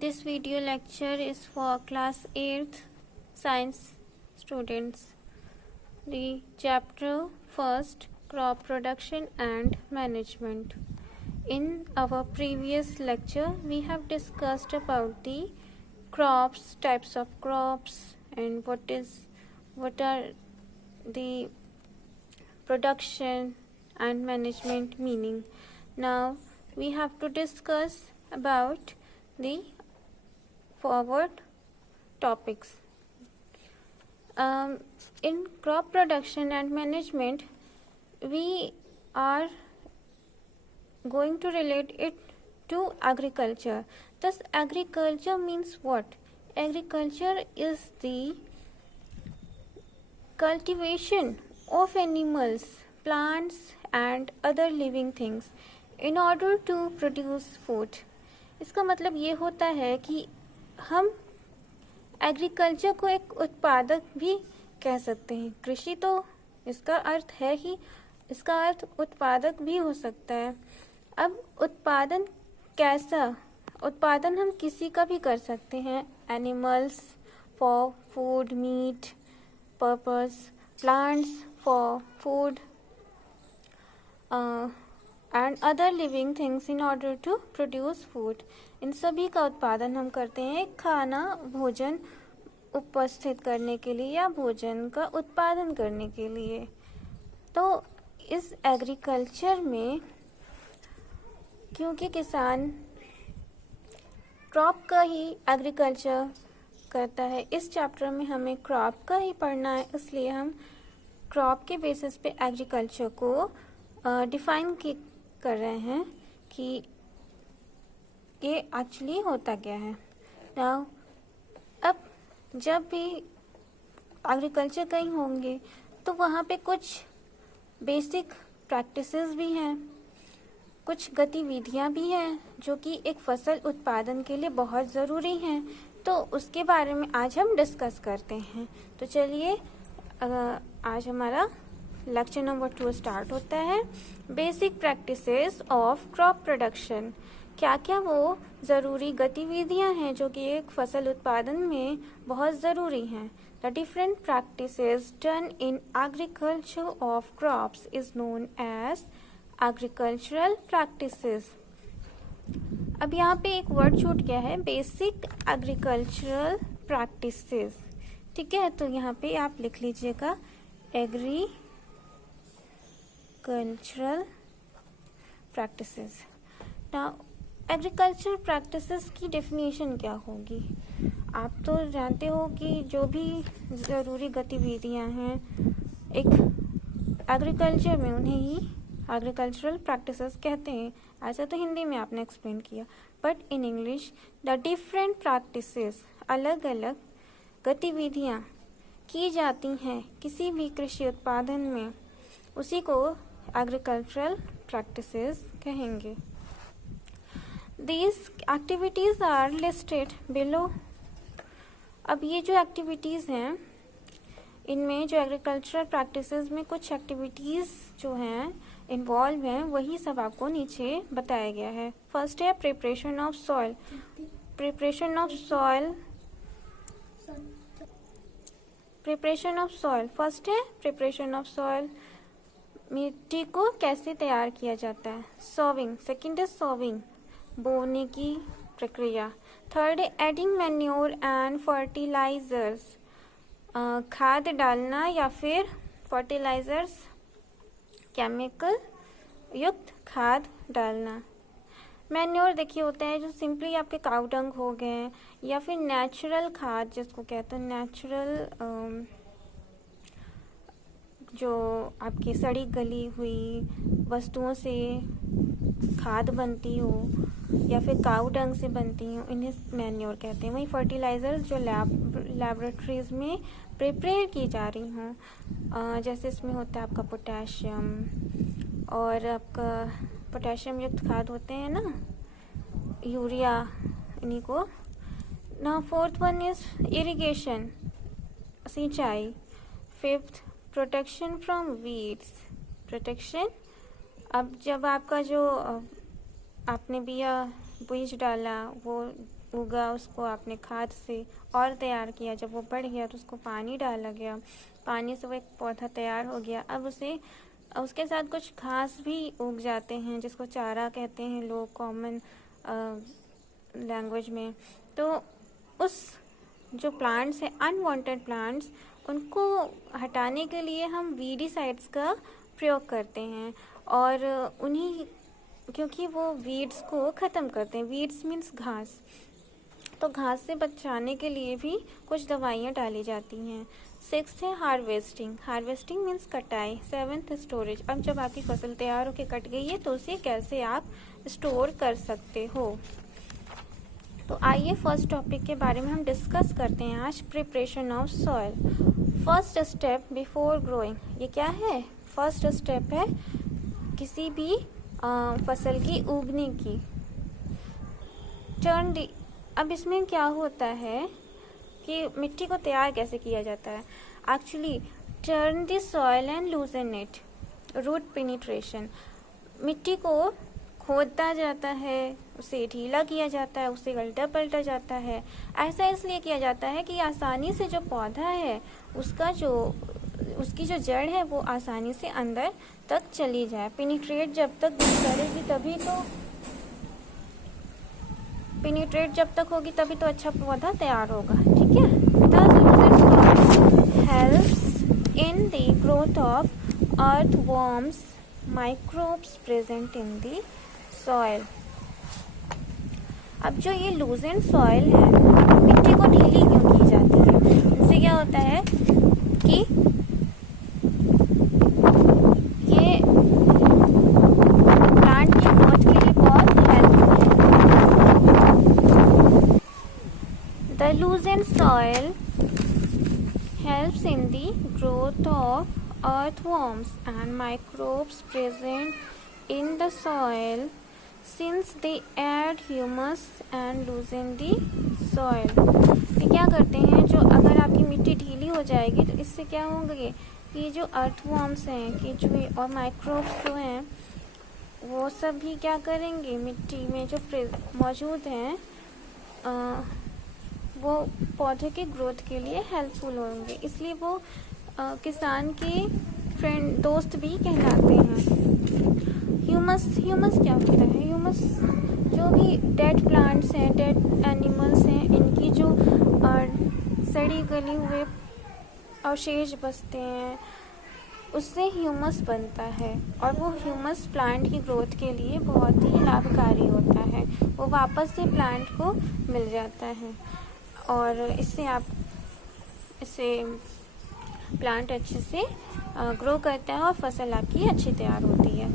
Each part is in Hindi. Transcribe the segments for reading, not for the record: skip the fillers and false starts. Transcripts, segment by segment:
This video lecture is for class 8th science students. The chapter first, crop production and management. In our previous lecture we have discussed about the crops, types of crops, and what are the production and management meaning. Now we have to discuss about the forward topics. In crop production and management, we are going to relate it to agriculture. Thus, agriculture means what? Agriculture is the cultivation of animals, plants and other living things in order to produce food. इसका मतलब ये होता है कि हम एग्रीकल्चर को एक उत्पादक भी कह सकते हैं. कृषि तो इसका अर्थ है ही, इसका अर्थ उत्पादक भी हो सकता है. अब उत्पादन कैसा? उत्पादन हम किसी का भी कर सकते हैं. Animals for food meat purpose, plants for food and other living things in order to produce food. इन सभी का उत्पादन हम करते हैं खाना, भोजन उपस्थित करने के लिए या भोजन का उत्पादन करने के लिए. तो इस एग्रीकल्चर में क्योंकि किसान क्रॉप का ही एग्रीकल्चर करता है, इस चैप्टर में हमें क्रॉप का ही पढ़ना है, इसलिए हम क्रॉप के बेसिस पे एग्रीकल्चर को डिफाइन कर रहे हैं कि ये एक्चुअली होता क्या है. नाउ अब जब भी एग्रीकल्चर कहीं होंगे तो वहाँ पे कुछ बेसिक प्रैक्टिसेस भी हैं, कुछ गतिविधियाँ भी हैं जो कि एक फसल उत्पादन के लिए बहुत ज़रूरी हैं. तो उसके बारे में आज हम डिस्कस करते हैं. तो चलिए आज हमारा लेक्चर नंबर 2 स्टार्ट होता है. Basic practices of crop production. क्या क्या वो ज़रूरी गतिविधियां हैं जो कि एक फसल उत्पादन में बहुत ज़रूरी हैं. The different practices done in agriculture of crops is known as agricultural practices. अब यहाँ पे एक वर्ड छूट गया है, बेसिक एग्रीकल्चरल प्रैक्टिसेस. ठीक है, तो यहाँ पे आप लिख लीजिएगा agricultural practices. Now agriculture practices की डेफिनेशन क्या होगी? आप तो जानते हो कि जो भी ज़रूरी गतिविधियां हैं एक एग्रीकल्चर में, उन्हें ही एग्रीकल्चरल प्रैक्टिसेस कहते हैं. ऐसा तो हिंदी में आपने एक्सप्लेन किया, but in English the different practices, अलग अलग गतिविधियां की जाती हैं किसी भी कृषि उत्पादन में, उसी को एग्रीकल्चरल प्रैक्टिसेस कहेंगे. These activities are listed below. अब ये जो एक्टिविटीज़ हैं, इनमें जो एग्रीकल्चरल प्रैक्टिसेस में कुछ एक्टिविटीज़ जो हैं इन्वॉल्व हैं, वही सब आपको नीचे बताया गया है. फर्स्ट है preparation of soil. Preparation of soil first है प्रिपरेशन ऑफ सॉइल. मिट्टी को कैसे तैयार किया जाता है. सोविंग. सेकंड है सोविंग, बोने की प्रक्रिया. थर्ड है एडिंग मैन्योर एंड फर्टिलाइजर्स, खाद डालना या फिर फर्टिलाइजर्स, केमिकल युक्त खाद डालना. मैन्योर देखिए होता है जो सिंपली आपके काऊ डंग हो गए, या फिर नेचुरल खाद जिसको कहते हैं, नेचुरल जो आपकी सड़ी गली हुई वस्तुओं से खाद बनती हो या फिर काऊ डंग से बनती हो, इन्हें मैन्योर कहते हैं. वही फर्टिलाइजर्स जो लैबोरेटरीज में प्रिपेयर की जा रही हों, जैसे इसमें होता है आपका पोटेशियम, और आपका पोटेशियम युक्त खाद होते हैं ना, यूरिया, इन्हीं को. ना फोर्थ वन इज इरिगेशन, सिंचाई. Fifth protection from weeds, protection. अब जब आपका जो आपने बीज डाला, वो उगा उसको आपने खाद से और तैयार किया, जब वो बढ़ गया तो उसको पानी डाला गया, पानी से वो एक पौधा तैयार हो गया। अब उसके साथ कुछ घास भी उग जाते हैं जिसको चारा कहते हैं लोग कॉमन लैंग्वेज में। तो उस जो प्लांट्स हैं अनवांटेड प्लांट्स, उनको हटाने के लिए हम वीडीसाइड्स का प्रयोग करते हैं और उन्हीं क्योंकि वो वीड्स को ख़त्म करते हैं। वीड्स मीन्स घास, तो घास से बचाने के लिए भी कुछ दवाइयाँ डाली जाती हैं। 6th है हार्वेस्टिंग। हार्वेस्टिंग मीन्स कटाई। 7th storage. अब जब आपकी फसल तैयार होकर कट गई है तो उसे कैसे आप स्टोर कर सकते हो। तो आइए फर्स्ट टॉपिक के बारे में हम डिस्कस करते हैं आज, preparation of soil. First step before growing. ये क्या है? फर्स्ट स्टेप है किसी भी फसल की उगने की। अब इसमें क्या होता है कि मिट्टी को तैयार कैसे किया जाता है। Actually turn the soil and loosen it. Root penetration. मिट्टी को खोदा जाता है, उसे ढीला किया जाता है, उसे उल्टा पलटा जाता है। ऐसा इसलिए किया जाता है कि आसानी से जो पौधा है उसकी जो जड़ है वो आसानी से अंदर तक चली जाए। पेनिट्रेट जब तक होगी तभी तो अच्छा पौधा तैयार होगा। ठीक है। Thus loosened soil helps in the growth of earthworms, microbes present in the soil. अब जो ये लूजेंड सॉइल है, मिट्टी को ढीली क्यों की जाती है? इससे क्या होता है कि ये प्लांट की ग्रोथ के लिए बहुत हेल्पफुल है। The loosened soil helps in the growth of earthworms and microbes present in the soil since they add humus and loosen the soil. ये क्या करते हैं, जो अगर आपकी मिट्टी ढीली हो जाएगी तो इससे क्या होंगे कि जो अर्थवॉर्म्स हैं, केंचुए और माइक्रोब्स जो हैं वो सब भी क्या करेंगे, मिट्टी में जो मौजूद हैं वो पौधे के ग्रोथ के लिए हेल्पफुल होंगे। इसलिए वो किसान के दोस्त भी कहलाते हैं। ह्यूमस क्या होता है? ह्यूमस जो भी डेड प्लांट्स हैं, डेड एनिमल्स हैं, इनकी जो सड़ी गली हुए अवशेष बचते हैं उससे ह्यूमस बनता है और वो ह्यूमस प्लांट की ग्रोथ के लिए बहुत ही लाभकारी होता है। वो वापस से प्लांट को मिल जाता है और इससे प्लांट अच्छे से ग्रो करता है और फसल आपकी अच्छी तैयार होती है।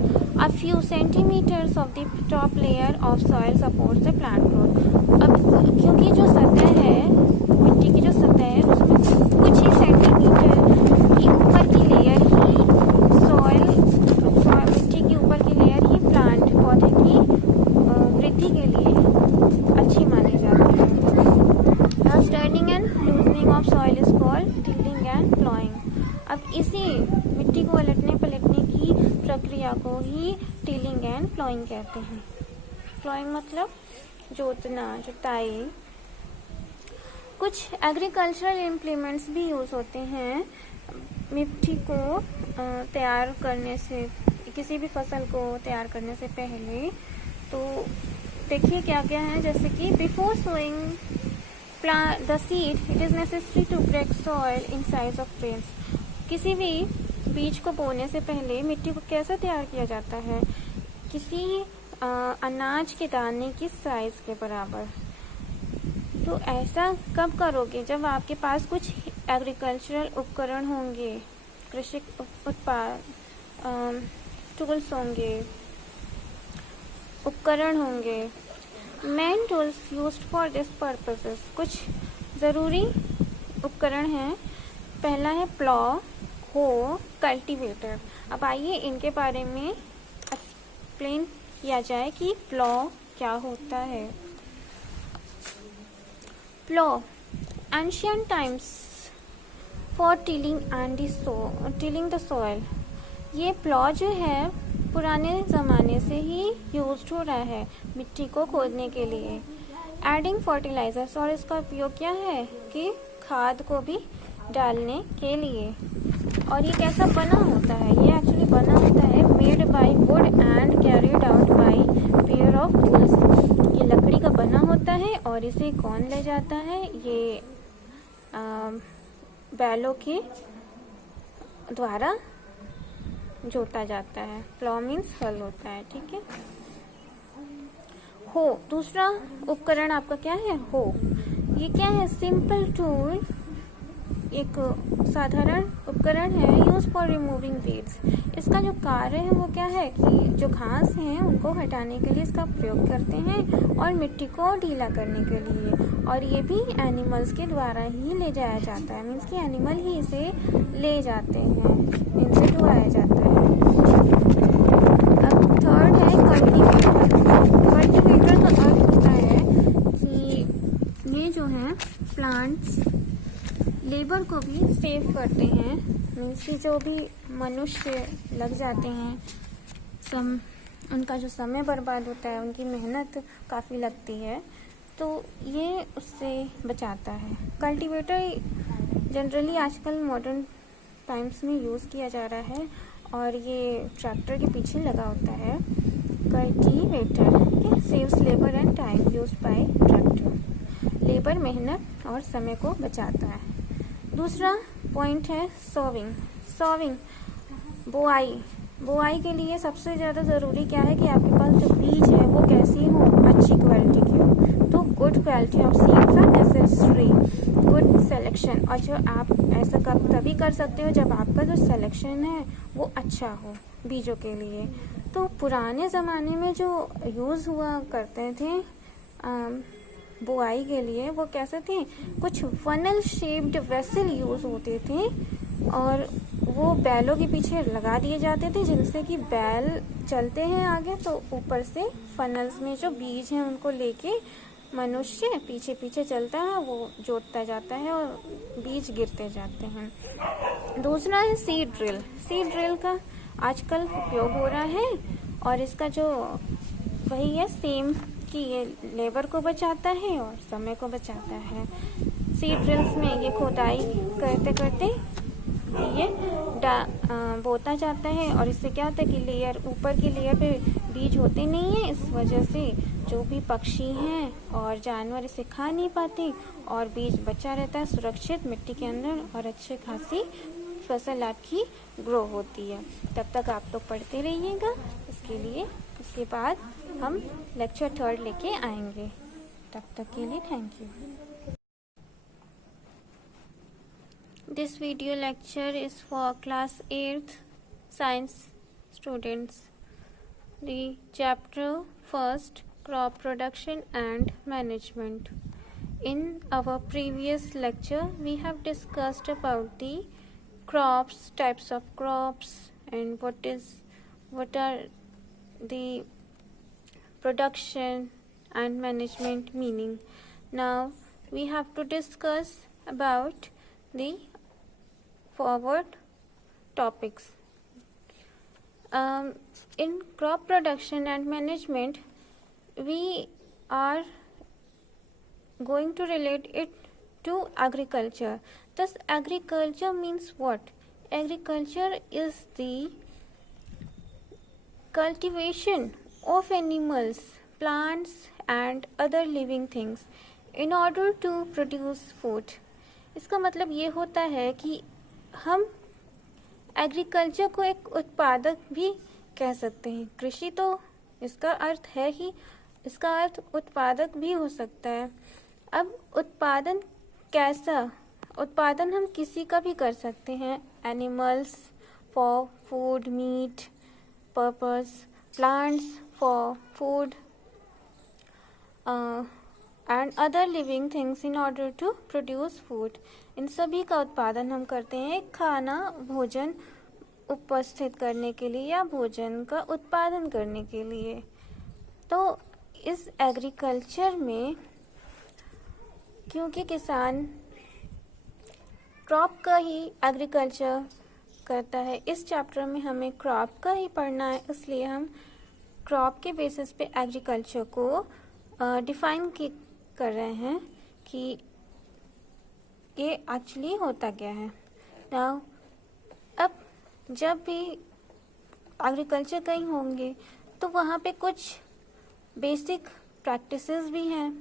A few centimeters of the top layer of soil supports the plant growth. अब क्योंकि जो सतह है, मिट्टी की जो सतह है, उसमें कुछ ही सेंटीमीटर की ऊपर की लेयर ही मिट्टी की ऊपर की लेयर ही प्लांट पौधे की वृद्धि के लिए अच्छी मानी जाती है। Thus turning and loosening of soil is called tilling and plowing. अब इसी मिट्टी को उलटने पलटने की प्रक्रिया को ही टिलिंग एंड प्लॉइंग कहते हैं। प्लॉइंग मतलब जोतना, जुताई। कुछ एग्रीकल्चरल इम्प्लीमेंट्स भी यूज़ होते हैं मिट्टी को तैयार करने से, किसी भी फसल को तैयार करने से पहले। तो देखिए क्या क्या है, जैसे कि before sowing the seed, it is necessary to break soil in size of grains. किसी भी बीज को बोने से पहले मिट्टी को कैसे तैयार किया जाता है? किसी अनाज के दाने की साइज के बराबर। तो ऐसा कब करोगे? जब आपके पास कुछ एग्रीकल्चरल उपकरण होंगे, कृषि उत्पाद टूल्स होंगे, उपकरण होंगे। Main tools used for this purposes. कुछ ज़रूरी उपकरण हैं। पहला है प्लॉ, हो, कल्टीवेटर। अब आइए इनके बारे में एक्सप्लेन किया जाए कि प्लॉ क्या होता है। Plough ancient times for tilling the soil. ये प्लॉ जो है पुराने ज़माने से ही यूज्ड हो रहा है मिट्टी को खोदने के लिए। एडिंग फर्टिलाइजर्स, और इसका उपयोग क्या है कि खाद को भी डालने के लिए। और ये कैसा बना होता है, ये एक्चुअली बना होता है made by would and carried out by pair of bulls. ये लकड़ी का बना होता है और इसे कौन ले जाता है, ये बैलों के द्वारा जोता जाता है। प्लॉ मीन्स हल होता है, ठीक है। हो, दूसरा उपकरण आपका क्या है, हो। ये क्या है, सिंपल टूल, एक साधारण उपकरण है यूज फॉर रिमूविंग वीड्स। इसका जो कार्य है वो क्या है कि जो घास हैं उनको हटाने के लिए इसका प्रयोग करते हैं और मिट्टी को ढीला करने के लिए। और ये भी एनिमल्स के द्वारा ही ले जाया जाता है, मीन्स कि एनिमल ही इसे ले जाते हैं, इनसे ढुआया जाता है। अब थर्ड है कल्टीवेटर। कल्टीवेटर का अर्थ होता है कि ये जो है प्लांट्स लेबर को भी सेव करते हैं, मीन्स कि जो भी मनुष्य लग जाते हैं, उनका जो समय बर्बाद होता है, उनकी मेहनत काफ़ी लगती है, तो ये उससे बचाता है। कल्टीवेटर जनरली आजकल मॉडर्न टाइम्स में यूज़ किया जा रहा है और ये ट्रैक्टर के पीछे लगा होता है। Cultivator saves labour and time used by tractor. Labour, मेहनत और समय को बचाता है। दूसरा पॉइंट है सोविंग। सोविंग, बुआई। बुआई के लिए सबसे ज़्यादा ज़रूरी क्या है कि आपके पास जो बीज है वो कैसी हो, अच्छी क्वालिटी की हो। तो good quality of seeds are necessary, good selection. और जो आप ऐसा तभी कर सकते हो जब आपका जो सिलेक्शन है वो अच्छा हो बीजों के लिए। तो पुराने ज़माने में जो यूज़ हुआ करते थे बुआई के लिए, वो कैसे थे, कुछ फनल शेप्ड वेसल यूज होते थे और वो बैलों के पीछे लगा दिए जाते थे, जिनसे कि बैल चलते हैं आगे तो ऊपर से फनल्स में जो बीज हैं उनको लेके मनुष्य पीछे पीछे चलता है, वो जोतता जाता है और बीज गिरते जाते हैं। दूसरा है सीड ड्रिल। सीड ड्रिल का आजकल उपयोग हो रहा है और इसका जो वही है सेम कि ये लेबर को बचाता है और समय को बचाता है। सीड ड्रिल्स में ये खोदाई करते करते ये बोता जाता है और इससे क्या होता है कि लेयर, ऊपर की लेयर पे बीज होते नहीं है, इस वजह से जो भी पक्षी हैं और जानवर इसे खा नहीं पाते और बीज बचा रहता है सुरक्षित मिट्टी के अंदर और अच्छे खासी फसल आपकी ग्रो होती है। तब तक आप लोग पढ़ते रहिएगा इसके लिए, इसके बाद हम लेक्चर 3 लेके आएंगे। तब तक के लिए thank you. This video lecture is for class 8th science students. The chapter 1st, crop production and management. In our previous lecture we have discussed about the crops, types of crops, and what are the production and management meaning. Now we have to discuss about the forward topics. In crop production and management we are going to relate it to agriculture. Thus agriculture means what? Agriculture is the cultivation of animals, plants and other living things in order to produce food. इसका मतलब ये होता है कि हम एग्रीकल्चर को एक उत्पादक भी कह सकते हैं। कृषि तो इसका अर्थ है ही, इसका अर्थ उत्पादक भी हो सकता है। अब उत्पादन कैसा? उत्पादन हम किसी का भी कर सकते हैं। Animals for food, meat purpose, plants for food and other living things in order to produce food. इन सभी का उत्पादन हम करते हैं खाना, भोजन उपस्थित करने के लिए या भोजन का उत्पादन करने के लिए। तो इस एग्रीकल्चर में क्योंकि किसान क्रॉप का ही एग्रीकल्चर करता है, इस चैप्टर में हमें क्रॉप का ही पढ़ना है, इसलिए हम क्रॉप के बेसिस पे एग्रीकल्चर को डिफाइन कर रहे हैं कि ये एक्चुअली होता क्या है। नाउ अब जब भी एग्रीकल्चर कहीं होंगे तो वहाँ पे कुछ बेसिक प्रैक्टिसेस भी हैं,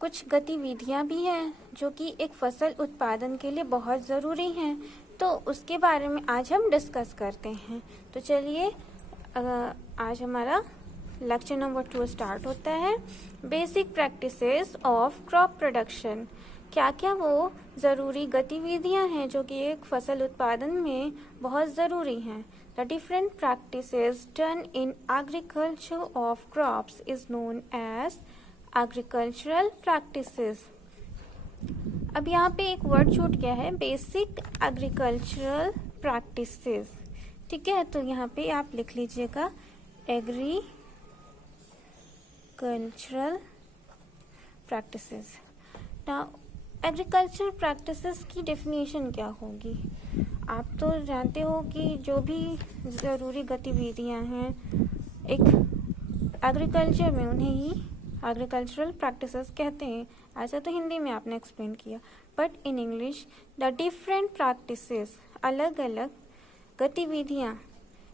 कुछ गतिविधियाँ भी हैं जो कि एक फसल उत्पादन के लिए बहुत ज़रूरी हैं। तो उसके बारे में आज हम डिस्कस करते हैं। तो चलिए आज हमारा लेक्चर नंबर 2 स्टार्ट होता है। Basic practices of crop production. क्या क्या वो ज़रूरी गतिविधियां हैं जो कि एक फसल उत्पादन में बहुत ज़रूरी हैं। The different practices done in agriculture of crops is known as agricultural practices. अब यहाँ पे एक वर्ड छूट गया है, बेसिक एग्रीकल्चरल प्रैक्टिसेस। ठीक है, तो यहाँ पे आप लिख लीजिएगा agricultural practices. Now agriculture practices की डेफिनेशन क्या होगी। आप तो जानते हो कि जो भी ज़रूरी गतिविधियां हैं एक एग्रीकल्चर में, उन्हें ही एग्रीकल्चरल प्रैक्टिसेस कहते हैं। ऐसा तो हिंदी में आपने एक्सप्लेन किया, but in English the different practices, अलग अलग गतिविधियां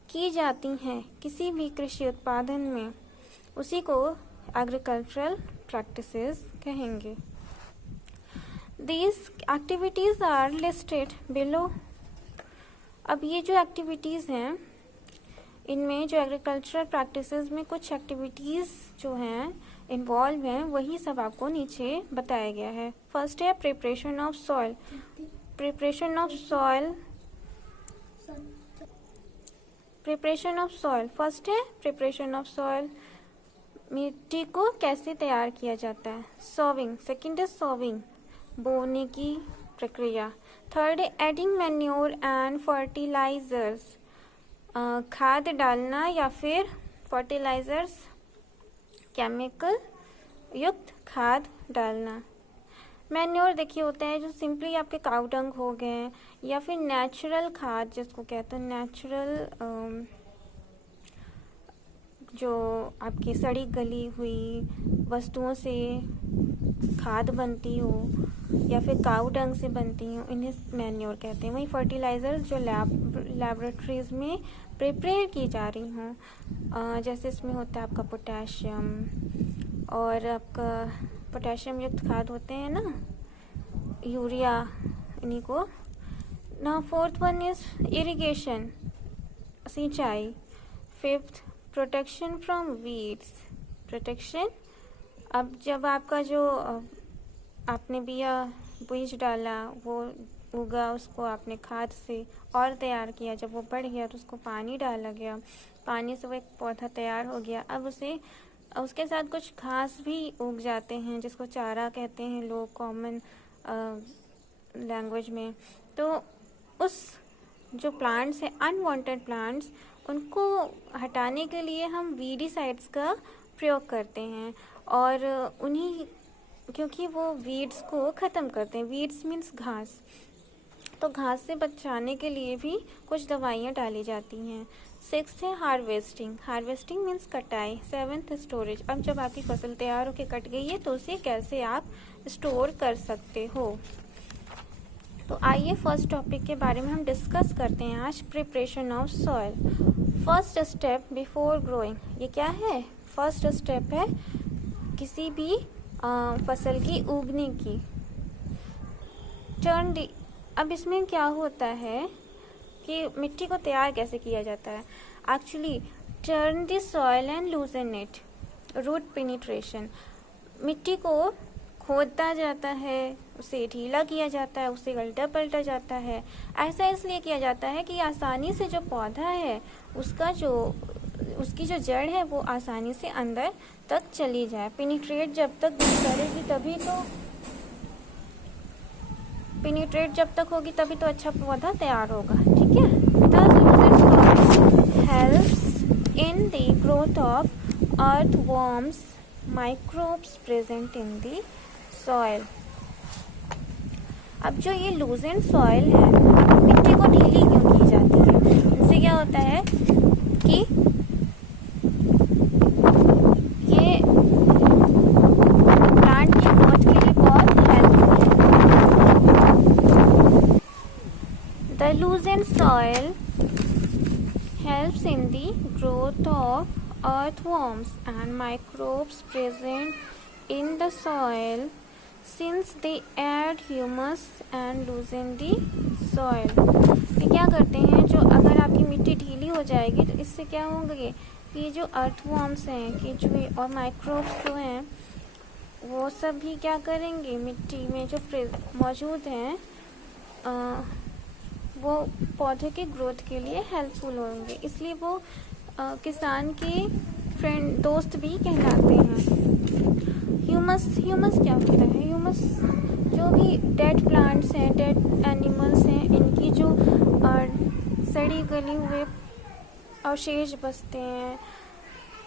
की जाती हैं किसी भी कृषि उत्पादन में, उसी को एग्रीकल्चरल प्रैक्टिसेस कहेंगे। These activities are listed below। अब ये जो एक्टिविटीज़ हैं, इनमें जो एग्रीकल्चरल प्रैक्टिसेस में कुछ एक्टिविटीज़ जो हैं इन्वॉल्व हैं, वही सब आपको नीचे बताया गया है। फर्स्ट है preparation of soil. Preparation of soil, first है प्रिपरेशन ऑफ सॉइल, मिट्टी को कैसे तैयार किया जाता है। सॉविंग, सेकंड है सॉविंग, बोने की प्रक्रिया। थर्ड है एडिंग मैन्योर एंड फर्टिलाइजर्स, खाद डालना या फिर फर्टिलाइजर्स, केमिकल युक्त खाद डालना। मैन्योर देखिए होता है जो सिंपली आपके काऊ डंग हो गए, या फिर नेचुरल खाद जिसको कहते हैं, नेचुरल जो आपकी सड़ी गली हुई वस्तुओं से खाद बनती हो या फिर काऊ डंग से बनती हो, इन्हें मैन्योर कहते हैं। वही फर्टिलाइजर्स जो लैबोरेटरीज में प्रिपेयर की जा रही हों, जैसे इसमें होता है आपका पोटेशियम, और आपका पोटेशियम युक्त खाद होते हैं ना, यूरिया, इन्हीं को ना। फोर्थ वन इज इरिगेशन, सिंचाई। Fifth protection from weeds, protection. अब जब आपका जो आपने बीज डाला, वो उगा, उसको आपने खाद से और तैयार किया, जब वो बढ़ गया तो उसको पानी डाला गया, पानी से वो एक पौधा तैयार हो गया। अब उसके साथ कुछ घास भी उग जाते हैं जिसको चारा कहते हैं लोग कॉमन लैंग्वेज में। तो उस जो प्लांट्स हैं, अनवांटेड प्लांट्स, उनको हटाने के लिए हम वीडीसाइड्स का प्रयोग करते हैं, और उन्हीं क्योंकि वो वीड्स को ख़त्म करते हैं। वीड्स मीन्स घास, तो घास से बचाने के लिए भी कुछ दवाइयाँ डाली जाती हैं। सिक्स्थ है हार्वेस्टिंग, हार्वेस्टिंग मीन्स कटाई। सेवन्थ स्टोरेज, अब जब आपकी फसल तैयार होकर कट गई है तो उसे कैसे आप स्टोर कर सकते हो। तो आइए फर्स्ट टॉपिक के बारे में हम डिस्कस करते हैं आज, preparation of soil. First step before growing, ये क्या है, फर्स्ट स्टेप है किसी भी फसल की उगने की। टर्न दी, अब इसमें क्या होता है कि मिट्टी को तैयार कैसे किया जाता है। Actually turn the soil and loosen it, root penetration, मिट्टी को खोदता जाता है, उसे ढीला किया जाता है, उसे उल्टा पलटा जाता है। ऐसा इसलिए किया जाता है कि आसानी से जो पौधा है उसकी जो जड़ है वो आसानी से अंदर तक चली जाए। पेनिट्रेट जब तक करेगी पेनिट्रेट जब तक होगी तभी तो अच्छा पौधा तैयार होगा। ठीक है, thus loosened soil helps in the growth of earthworms, microbes present in the soil। अब जो ये लूजेंड सॉइल है, मिट्टी को ढीली क्यों की जाती है, इससे क्या होता है कि ये plant soil helps in the growth of earthworms and microbes present in the soil since they add humus and loosen the soil। ये क्या करते हैं, जो अगर आपकी मिट्टी ढीली हो जाएगी तो इससे क्या होंगे कि जो अर्थवॉर्म्स हैं, केंचुए और माइक्रोब्स जो हैं वो सब भी क्या करेंगे, मिट्टी में जो मौजूद हैं वो पौधे के ग्रोथ के लिए हेल्पफुल होंगे, इसलिए वो किसान के दोस्त भी कहलाते हैं। ह्यूमस क्या होता है? ह्यूमस जो भी डेड प्लांट्स हैं, डेड एनिमल्स हैं, इनकी जो सड़ी गली हुए अवशेष बचते हैं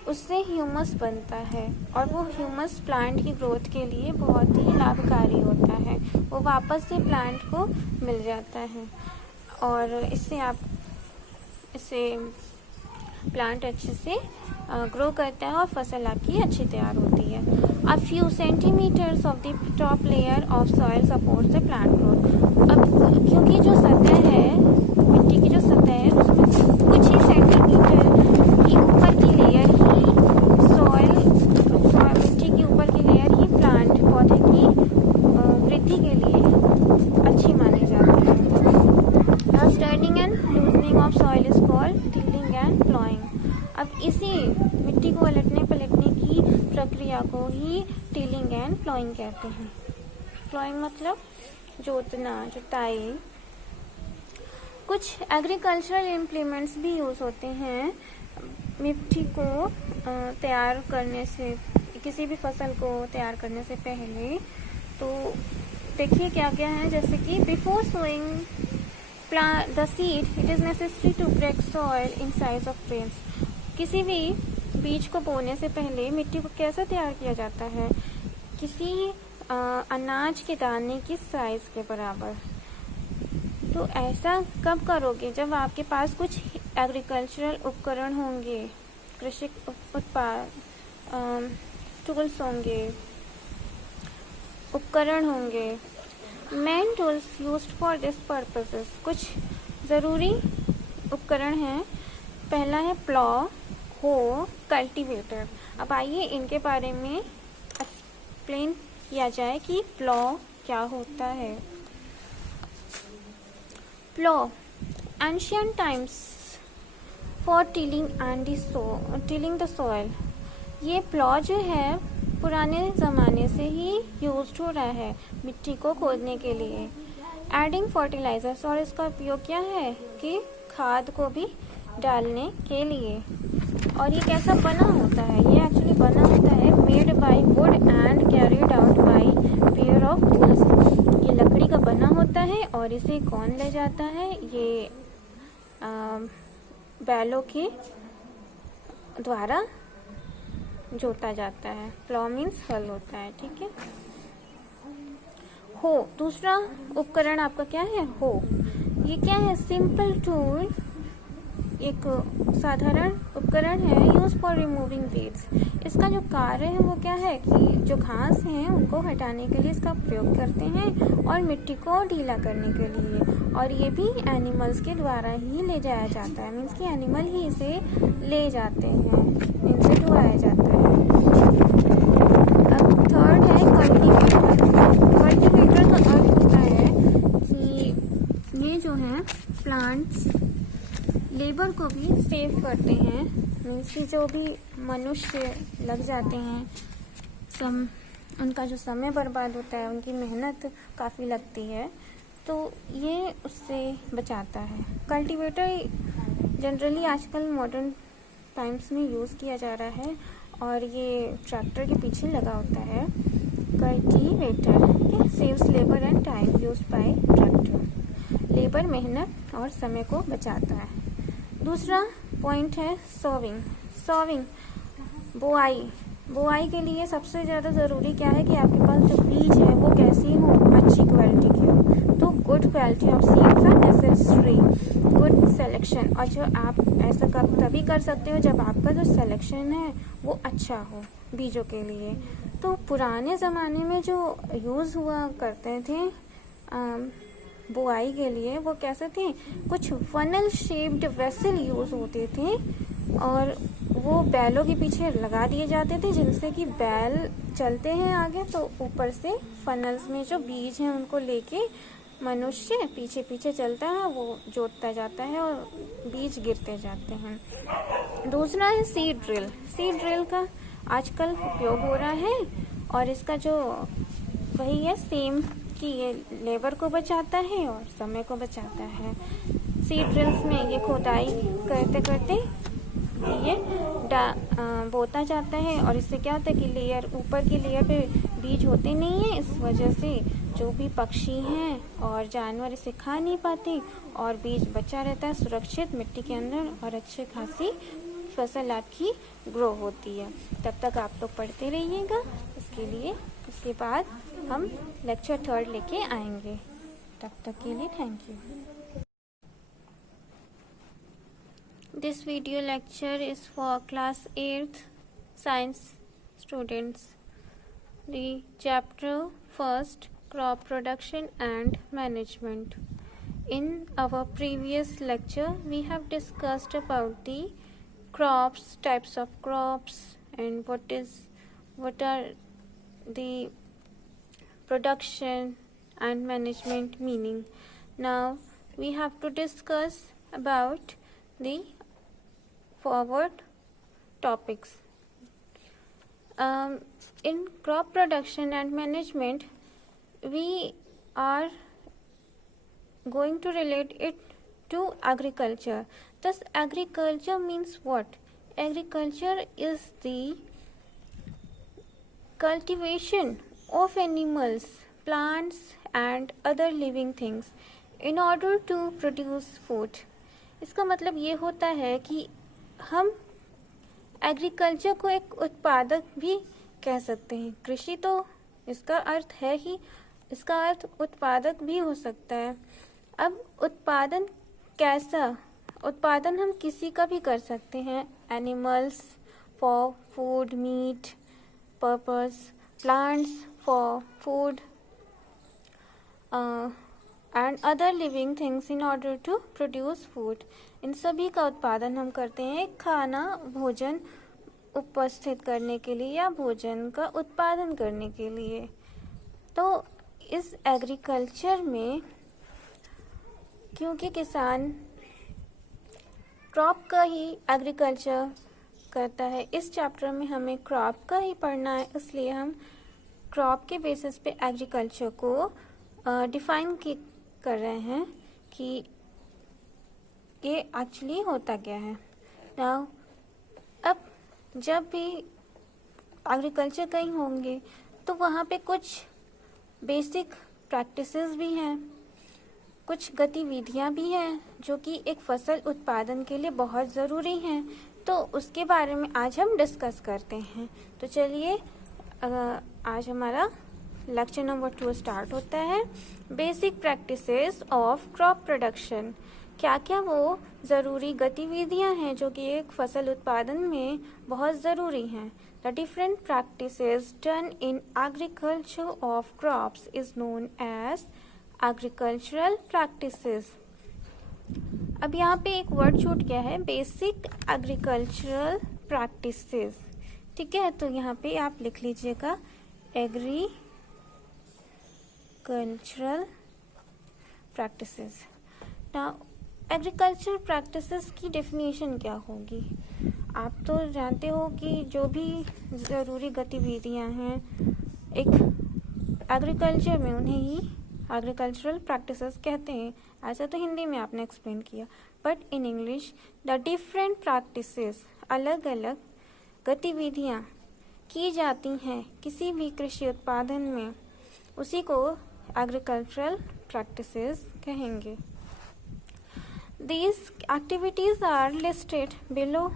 उससे ह्यूमस बनता है और वो ह्यूमस प्लांट की ग्रोथ के लिए बहुत ही लाभकारी होता है। वो वापस से प्लांट को मिल जाता है और इससे प्लांट अच्छे से ग्रो करता है और फसल आपकी अच्छी तैयार होती है। A few centimeters of the top layer of soil supports the plant growth। अब क्योंकि जो सतह है, मिट्टी की जो सतह है उसमें कुछ ही सेंटीमीटर की ऊपर की लेयर ही मिट्टी की ऊपर की लेयर ही प्लांट पौधे की वृद्धि के लिए अच्छी मानी जाती है। Thus turning and loosening of soil is called tilling and plowing। अब इसी मिट्टी को उलटने पलटने की प्रक्रिया को ही टिलिंग एंड प्लॉइंग कहते हैं। प्लॉइंग मतलब जोतना, जुताई। कुछ एग्रीकल्चरल इम्प्लीमेंट्स भी यूज़ होते हैं मिट्टी को तैयार करने से, किसी भी फसल को तैयार करने से पहले। तो देखिए क्या क्या है, जैसे कि before sowing the seed it is necessary to break soil in size of grains। किसी भी बीज को बोने से पहले मिट्टी को कैसे तैयार किया जाता है, किसी अनाज के दाने की साइज के बराबर। तो ऐसा कब करोगे, जब आपके पास कुछ एग्रीकल्चरल उपकरण होंगे, कृषि उत्पाद टूल्स होंगे, उपकरण होंगे। Main tools used for this purposes. कुछ ज़रूरी उपकरण हैं। पहला है प्लॉ, हो, कल्टीवेटर। अब आइए इनके बारे में एक्सप्लेन किया जाए कि प्लॉ क्या होता है। Plough ancient times for tilling the soil. ये प्लॉ जो है पुराने ज़माने से ही यूज्ड हो रहा है मिट्टी को खोदने के लिए। एडिंग फर्टिलाइजर्स, और इसका उपयोग क्या है कि खाद को भी डालने के लिए। और ये कैसा बना होता है, ये एक्चुअली बना होता है made by would and carried out by pair of bulls. ये लकड़ी का बना होता है और इसे कौन ले जाता है, ये बैलों के द्वारा जोता जाता है। प्लॉ मीन्स हल होता है, ठीक है। हो, दूसरा उपकरण आपका क्या है, हो। ये क्या है, सिंपल टूल, एक साधारण उपकरण है यूज फॉर रिमूविंग वीड्स। इसका जो कार्य है वो क्या है कि जो घास हैं उनको हटाने के लिए इसका प्रयोग करते हैं और मिट्टी को ढीला करने के लिए। और ये भी एनिमल्स के द्वारा ही ले जाया जाता है, मीन्स कि एनिमल ही इसे ले जाते हैं, इनसे ढोया जाता है। अब थर्ड है कल्टीवेटर। कल्टीवेटर का अर्थ होता है कि ये जो है प्लांट्स लेबर को भी सेव करते हैं, मीन्स कि जो भी मनुष्य लग जाते हैं, उनका जो समय बर्बाद होता है, उनकी मेहनत काफ़ी लगती है, तो ये उससे बचाता है। कल्टीवेटर जनरली आजकल मॉडर्न टाइम्स में यूज़ किया जा रहा है और ये ट्रैक्टर के पीछे लगा होता है। Cultivator saves labour and time used by tractor. Labour, मेहनत और समय को बचाता है। दूसरा पॉइंट है सोविंग, बुआई के लिए सबसे ज़्यादा ज़रूरी क्या है कि आपके पास जो बीज है वो कैसी हो, अच्छी क्वालिटी की हो। तो good quality of seeds are necessary, good selection. और जो आप ऐसा तभी कर सकते हो जब आपका जो सिलेक्शन है वो अच्छा हो बीजों के लिए। तो पुराने ज़माने में जो यूज़ हुआ करते थे बुआई के लिए वो कैसे थे, कुछ फनल शेप्ड वेसल यूज होते थे और वो बैलों के पीछे लगा दिए जाते थे, जिनसे कि बैल चलते हैं आगे तो ऊपर से फनल्स में जो बीज हैं उनको लेके मनुष्य पीछे पीछे चलता है, वो जोतता जाता है और बीज गिरते जाते हैं। दूसरा है सीड ड्रिल। सीड ड्रिल का आजकल उपयोग हो रहा है और इसका जो वही है सेम कि ये लेबर को बचाता है और समय को बचाता है। सीड ड्रिल्स में ये खोदाई करते करते ये बोता जाता है और इससे क्या होता है कि लेयर ऊपर की लेयर पे बीज होते नहीं हैं, इस वजह से जो भी पक्षी हैं और जानवर इसे खा नहीं पाते और बीज बचा रहता है सुरक्षित मिट्टी के अंदर और अच्छी खासी फसल आपकी ग्रो होती है। तब तक आप लोग पढ़ते रहिएगा। इसके बाद हम लेक्चर 3 लेके आएंगे। तब तक के लिए thank you. This video lecture is for class 8th science students. The chapter 1st, crop production and management. In our previous lecture, we have discussed about the crops, types of crops, and what are the production and management meaning. Now we have to discuss about the forward topics. In crop production and management, we are going to relate it to agriculture. Thus, agriculture means what? Agriculture is the cultivation of animals, plants, and other living things in order to produce food. इसका मतलब ये होता है कि हम एग्रीकल्चर को एक उत्पादक भी कह सकते हैं। कृषि तो इसका अर्थ है ही, इसका अर्थ उत्पादक भी हो सकता है। अब उत्पादन कैसा? उत्पादन हम किसी का भी कर सकते हैं। Animals for food meat purpose, plants for food and other living things in order to produce food. इन सभी का उत्पादन हम करते हैं खाना भोजन उपस्थित करने के लिए या भोजन का उत्पादन करने के लिए। तो इस एग्रीकल्चर में क्योंकि किसान क्रॉप का ही एग्रीकल्चर करता है, इस चैप्टर में हमें क्रॉप का ही पढ़ना है, इसलिए हम क्रॉप के बेसिस पे एग्रीकल्चर को डिफाइन कर रहे हैं कि ये एक्चुअली होता क्या है। नाउ अब जब भी एग्रीकल्चर कहीं होंगे तो वहाँ पे कुछ बेसिक प्रैक्टिसेस भी हैं, कुछ गतिविधियाँ भी हैं जो कि एक फसल उत्पादन के लिए बहुत ज़रूरी हैं। तो उसके बारे में आज हम डिस्कस करते हैं। तो चलिए आज हमारा लेक्चर नंबर 2 स्टार्ट होता है। Basic practices of crop production. क्या क्या वो ज़रूरी गतिविधियां हैं जो कि एक फसल उत्पादन में बहुत ज़रूरी हैं। The different practices done in agriculture of crops is known as agricultural practices. अब यहाँ पे एक वर्ड छूट गया है, बेसिक एग्रीकल्चरल प्रैक्टिसेस। ठीक है, तो यहाँ पे आप लिख लीजिएगा agricultural practices. Now agriculture practices की डेफिनेशन क्या होगी? आप तो जानते हो कि जो भी ज़रूरी गतिविधियां हैं एक एग्रीकल्चर में, उन्हें ही एग्रीकल्चरल प्रैक्टिसेस कहते हैं। ऐसा तो हिंदी में आपने एक्सप्लेन किया, but in English the different practices, अलग अलग गतिविधियां की जाती हैं किसी भी कृषि उत्पादन में, उसी को एग्रीकल्चरल प्रैक्टिसेस कहेंगे। These activities are listed below.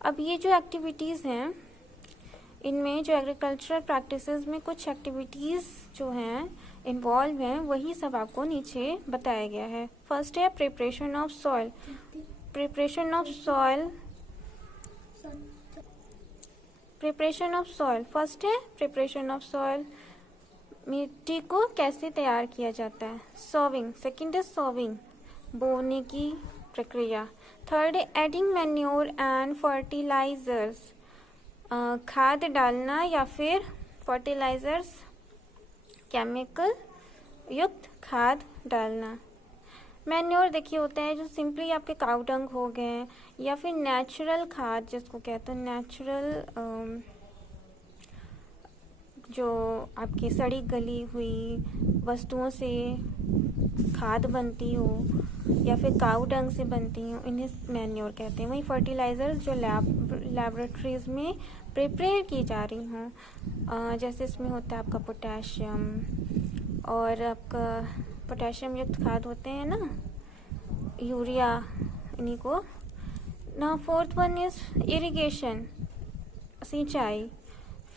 अब ये जो एक्टिविटीज़ हैं इनमें जो एग्रीकल्चरल प्रैक्टिसेस में कुछ एक्टिविटीज़ जो हैं इन्वॉल्व हैं वही सब आपको नीचे बताया गया है। फर्स्ट है preparation of soil. Preparation of soil first है प्रिपरेशन ऑफ सॉइल। मिट्टी को कैसे तैयार किया जाता है? सॉविंग, सेकंड इज सॉविंग, बोने की प्रक्रिया। थर्ड है एडिंग मैन्योर एंड फर्टिलाइजर्स, खाद डालना या फिर फर्टिलाइजर्स, केमिकल युक्त खाद डालना। मैन्योर देखिए होता है जो सिंपली आपके काऊ डंग हो गए, या फिर नेचुरल खाद जिसको कहते हैं, नेचुरल जो आपकी सड़ी गली हुई वस्तुओं से खाद बनती हो या फिर काऊ डंग से बनती हो, इन्हें मैन्योर कहते हैं। वही फर्टिलाइजर्स जो लैबोरेटरीज में प्रिपेयर की जा रही हों, जैसे इसमें होता है आपका पोटेशियम, और आपका पोटेशियम युक्त खाद होते हैं ना, यूरिया, इन्हीं को ना। फोर्थ वन इज इरिगेशन, सिंचाई।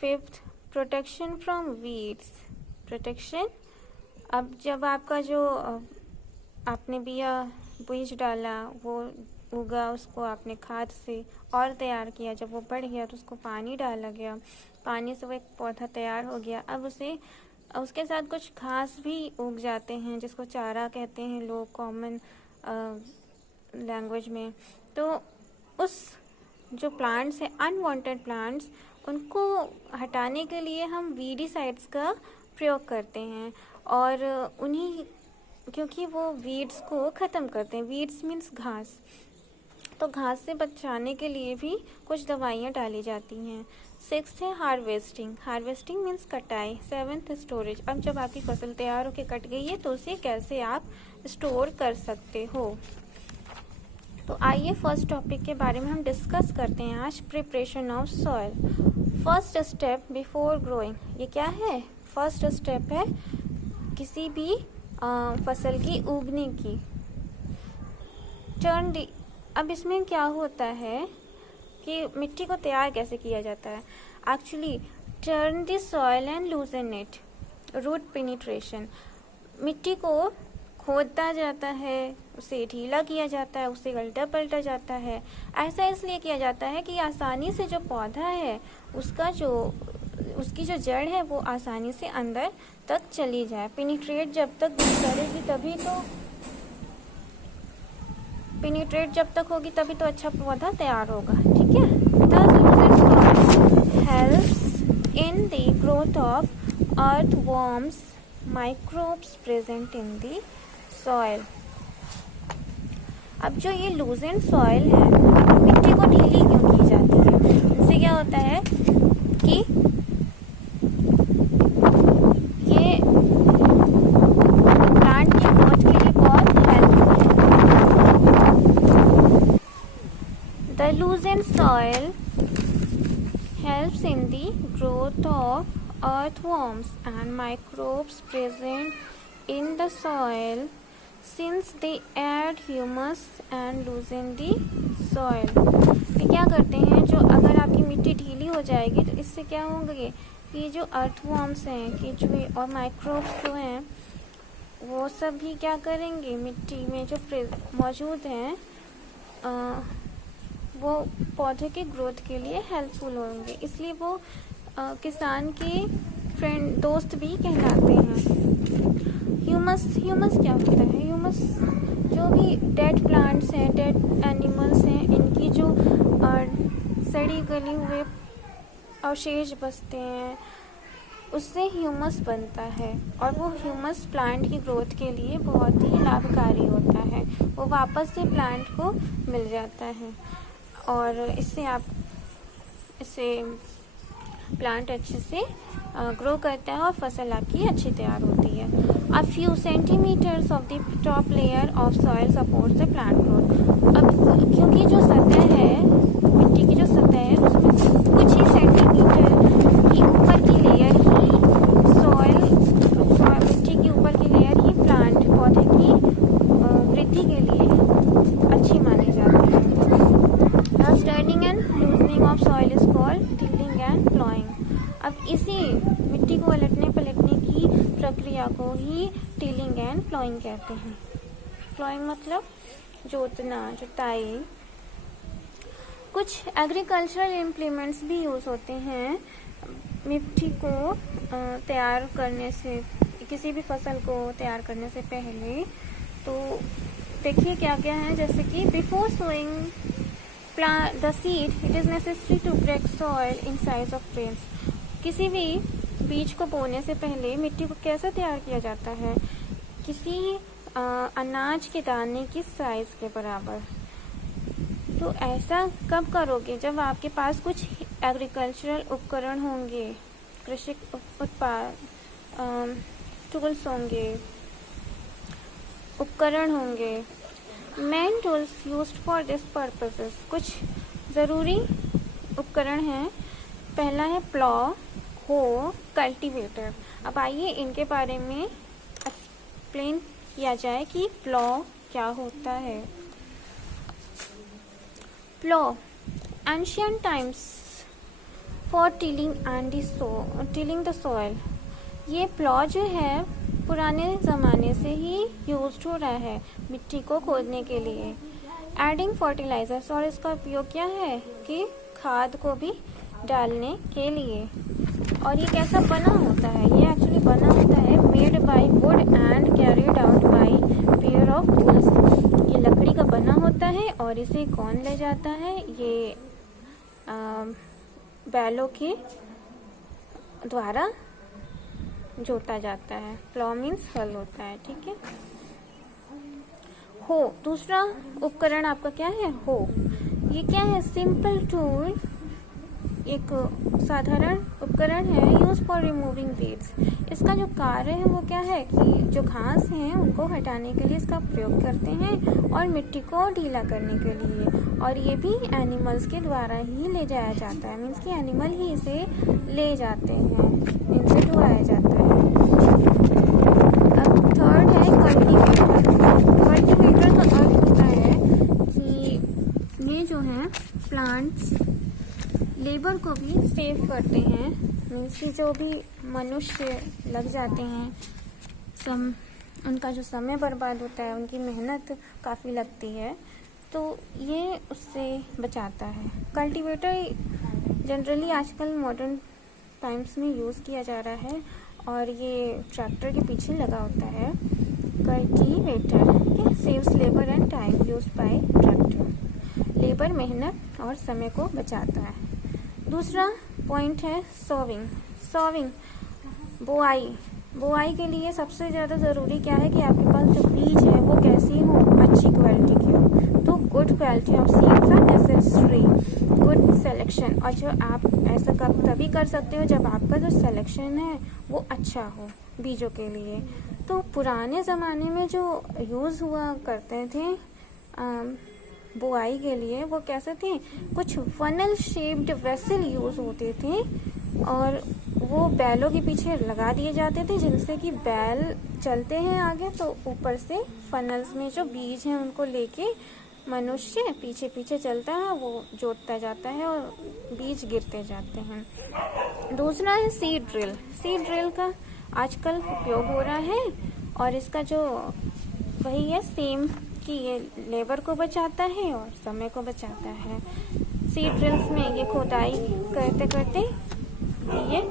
Fifth protection from weeds, protection. अब जब आपका जो आपने बीज डाला वो उगा, उसको आपने खाद से और तैयार किया, जब वो बढ़ गया तो उसको पानी डाला गया, पानी से वो एक पौधा तैयार हो गया। अब उसके साथ कुछ घास भी उग जाते हैं जिसको चारा कहते हैं लोग कॉमन लैंग्वेज में। तो उस जो प्लांट्स हैं, अनवांटेड प्लांट्स, उनको हटाने के लिए हम वीडीसाइड्स का प्रयोग करते हैं, और उन्हीं क्योंकि वो वीड्स को ख़त्म करते हैं। वीड्स मीन्स घास, तो घास से बचाने के लिए भी कुछ दवाइयाँ डाली जाती हैं। सिक्स्थ है हार्वेस्टिंग, हार्वेस्टिंग मीन्स कटाई। सेवन्थ स्टोरेज, अब जब आपकी फसल तैयार होकर कट गई है तो उसे कैसे आप स्टोर कर सकते हो। तो आइए फर्स्ट टॉपिक के बारे में हम डिस्कस करते हैं आज, preparation of soil. First step before growing, ये क्या है? फर्स्ट स्टेप है किसी भी फसल की उगने की। टर्न दी, अब इसमें क्या होता है कि मिट्टी को तैयार कैसे किया जाता है? Actually turn the soil and loosen it, root penetration. मिट्टी को खोदता जाता है, उसे ढीला किया जाता है, उसे उल्टा पलटा जाता है। ऐसा इसलिए किया जाता है कि आसानी से जो पौधा है उसकी जो जड़ है वो आसानी से अंदर तक चली जाए। पेनिट्रेट जब तक करेगी तभी तो पेनिट्रेट जब तक होगी तभी तो अच्छा पौधा तैयार होगा, ठीक है। Thus loosened soil helps in the growth of earthworms, microbes present in the soil. अब जो ये लूजेंड सॉइल है, मिट्टी को ढीली क्यों की जाती है? इससे क्या होता है कि ये प्लांट की ग्रोथ के लिए बहुत हेल्पफुल है। The loosened soil helps in the growth of earthworms and microbes present in the soil since they add humus and loosen the soil. ये क्या करते हैं, जो अगर आपकी मिट्टी ढीली हो जाएगी तो इससे क्या होंगे कि जो अर्थवॉर्म्स हैं, केंचुए और माइक्रोब्स जो हैं वो सब भी क्या करेंगे, मिट्टी में जो मौजूद हैं वो पौधे के ग्रोथ के लिए हेल्पफुल होंगे, इसलिए वो किसान के दोस्त भी कहलाते हैं। ह्यूमस क्या होता है? ह्यूमस जो भी डेड प्लांट्स हैं, डेड एनिमल्स हैं, इनकी जो सड़ी गली हुए अवशेष बचते हैं उससे ह्यूमस बनता है, और वो ह्यूमस प्लांट की ग्रोथ के लिए बहुत ही लाभकारी होता है। वो वापस से प्लांट को मिल जाता है और इससे प्लांट अच्छे से ग्रो करता है और फसल आपकी अच्छी तैयार होती है। A few centimeters of the top layer of soil supports the plant growth. अब क्योंकि जो सतह है, मिट्टी की जो सतह है, उसमें कुछ ही सेंटीमीटर की ऊपर की लेयर ही मिट्टी की ऊपर की लेयर ही प्लांट पौधे की वृद्धि के लिए अच्छी मानी जाती है। Thus turning and loosening of soil is called tilling and plowing. अब इसी मिट्टी को उलटने पलटने की प्रक्रिया को ही टिलिंग एंड प्लॉइंग कहते हैं। प्लॉइंग मतलब जोतना, जुताई। कुछ एग्रीकल्चरल इम्प्लीमेंट्स भी यूज़ होते हैं मिट्टी को तैयार करने से, किसी भी फसल को तैयार करने से पहले तो देखिए क्या क्या है, जैसे कि before sowing the seed it is necessary to break soil in size of grains. किसी भी बीज को बोने से पहले मिट्टी को कैसे तैयार किया जाता है, किसी अनाज के दाने की साइज के बराबर। तो ऐसा कब करोगे, जब आपके पास कुछ एग्रीकल्चरल उपकरण होंगे, कृषि उत्पाद टूल्स होंगे, उपकरण होंगे। Main tools used for this purposes, कुछ ज़रूरी उपकरण हैं। पहला है प्लॉ, हो, कल्टीवेटर। अब आइए इनके बारे में एक्सप्लेन किया जाए कि प्लॉ क्या होता है। Plough, ancient times for tilling the soil. ये प्लॉ जो है पुराने ज़माने से ही यूज्ड हो रहा है मिट्टी को खोदने के लिए। एडिंग फर्टिलाइजर्स, और इसका उपयोग क्या है कि खाद को भी डालने के लिए। और ये कैसा बना होता है, ये एक्चुअली बना होता है made by would and carried out by pair of bulls. ये लकड़ी का बना होता है और इसे कौन ले जाता है, ये बैलों के द्वारा जोता जाता है। प्लॉ मीन्स हल होता है, ठीक है। हो, दूसरा उपकरण आपका क्या है, हो। ये क्या है, सिंपल टूल, एक साधारण उपकरण है यूज फॉर रिमूविंग वीड्स। इसका जो कार्य है वो क्या है कि जो घास हैं उनको हटाने के लिए इसका प्रयोग करते हैं और मिट्टी को ढीला करने के लिए। और ये भी एनिमल्स के द्वारा ही ले जाया जाता है, मीन्स कि एनिमल ही इसे ले जाते हैं, इनसे ढुआया जाता है। अब थर्ड है कल्टीवेटर। कल्टीवेटर का अर्थ होता है कि ये जो है प्लांट्स लेबर को भी सेव करते हैं, मीन्स कि जो भी मनुष्य लग जाते हैं, उनका जो समय बर्बाद होता है, उनकी मेहनत काफ़ी लगती है, तो ये उससे बचाता है। कल्टीवेटर जनरली आजकल मॉडर्न टाइम्स में यूज़ किया जा रहा है और ये ट्रैक्टर के पीछे लगा होता है। Cultivator saves labour and time used by tractor. Labour, मेहनत और समय को बचाता है। दूसरा पॉइंट है सोविंग। सोविंग, बुआई। बुआई के लिए सबसे ज़्यादा ज़रूरी क्या है कि आपके पास जो बीज है वो कैसी हो, अच्छी क्वालिटी की हो। तो good quality of seeds are necessary, good selection. और जो आप ऐसा तभी कर सकते हो जब आपका जो सिलेक्शन है वो अच्छा हो बीजों के लिए। तो पुराने ज़माने में जो यूज़ हुआ करते थे बुआई के लिए, वो कैसे थे, कुछ फनल शेप्ड वेसल यूज़ होते थे और वो बैलों के पीछे लगा दिए जाते थे, जिनसे कि बैल चलते हैं आगे तो ऊपर से फनल्स में जो बीज हैं उनको लेके मनुष्य पीछे पीछे चलता है, वो जोतता जाता है और बीज गिरते जाते हैं। दूसरा है सीड ड्रिल। सीड ड्रिल का आजकल उपयोग हो रहा है और इसका जो वही है सेम कि ये लेबर को बचाता है और समय को बचाता है। सीड ड्रिल्स में ये खोदाई करते करते ये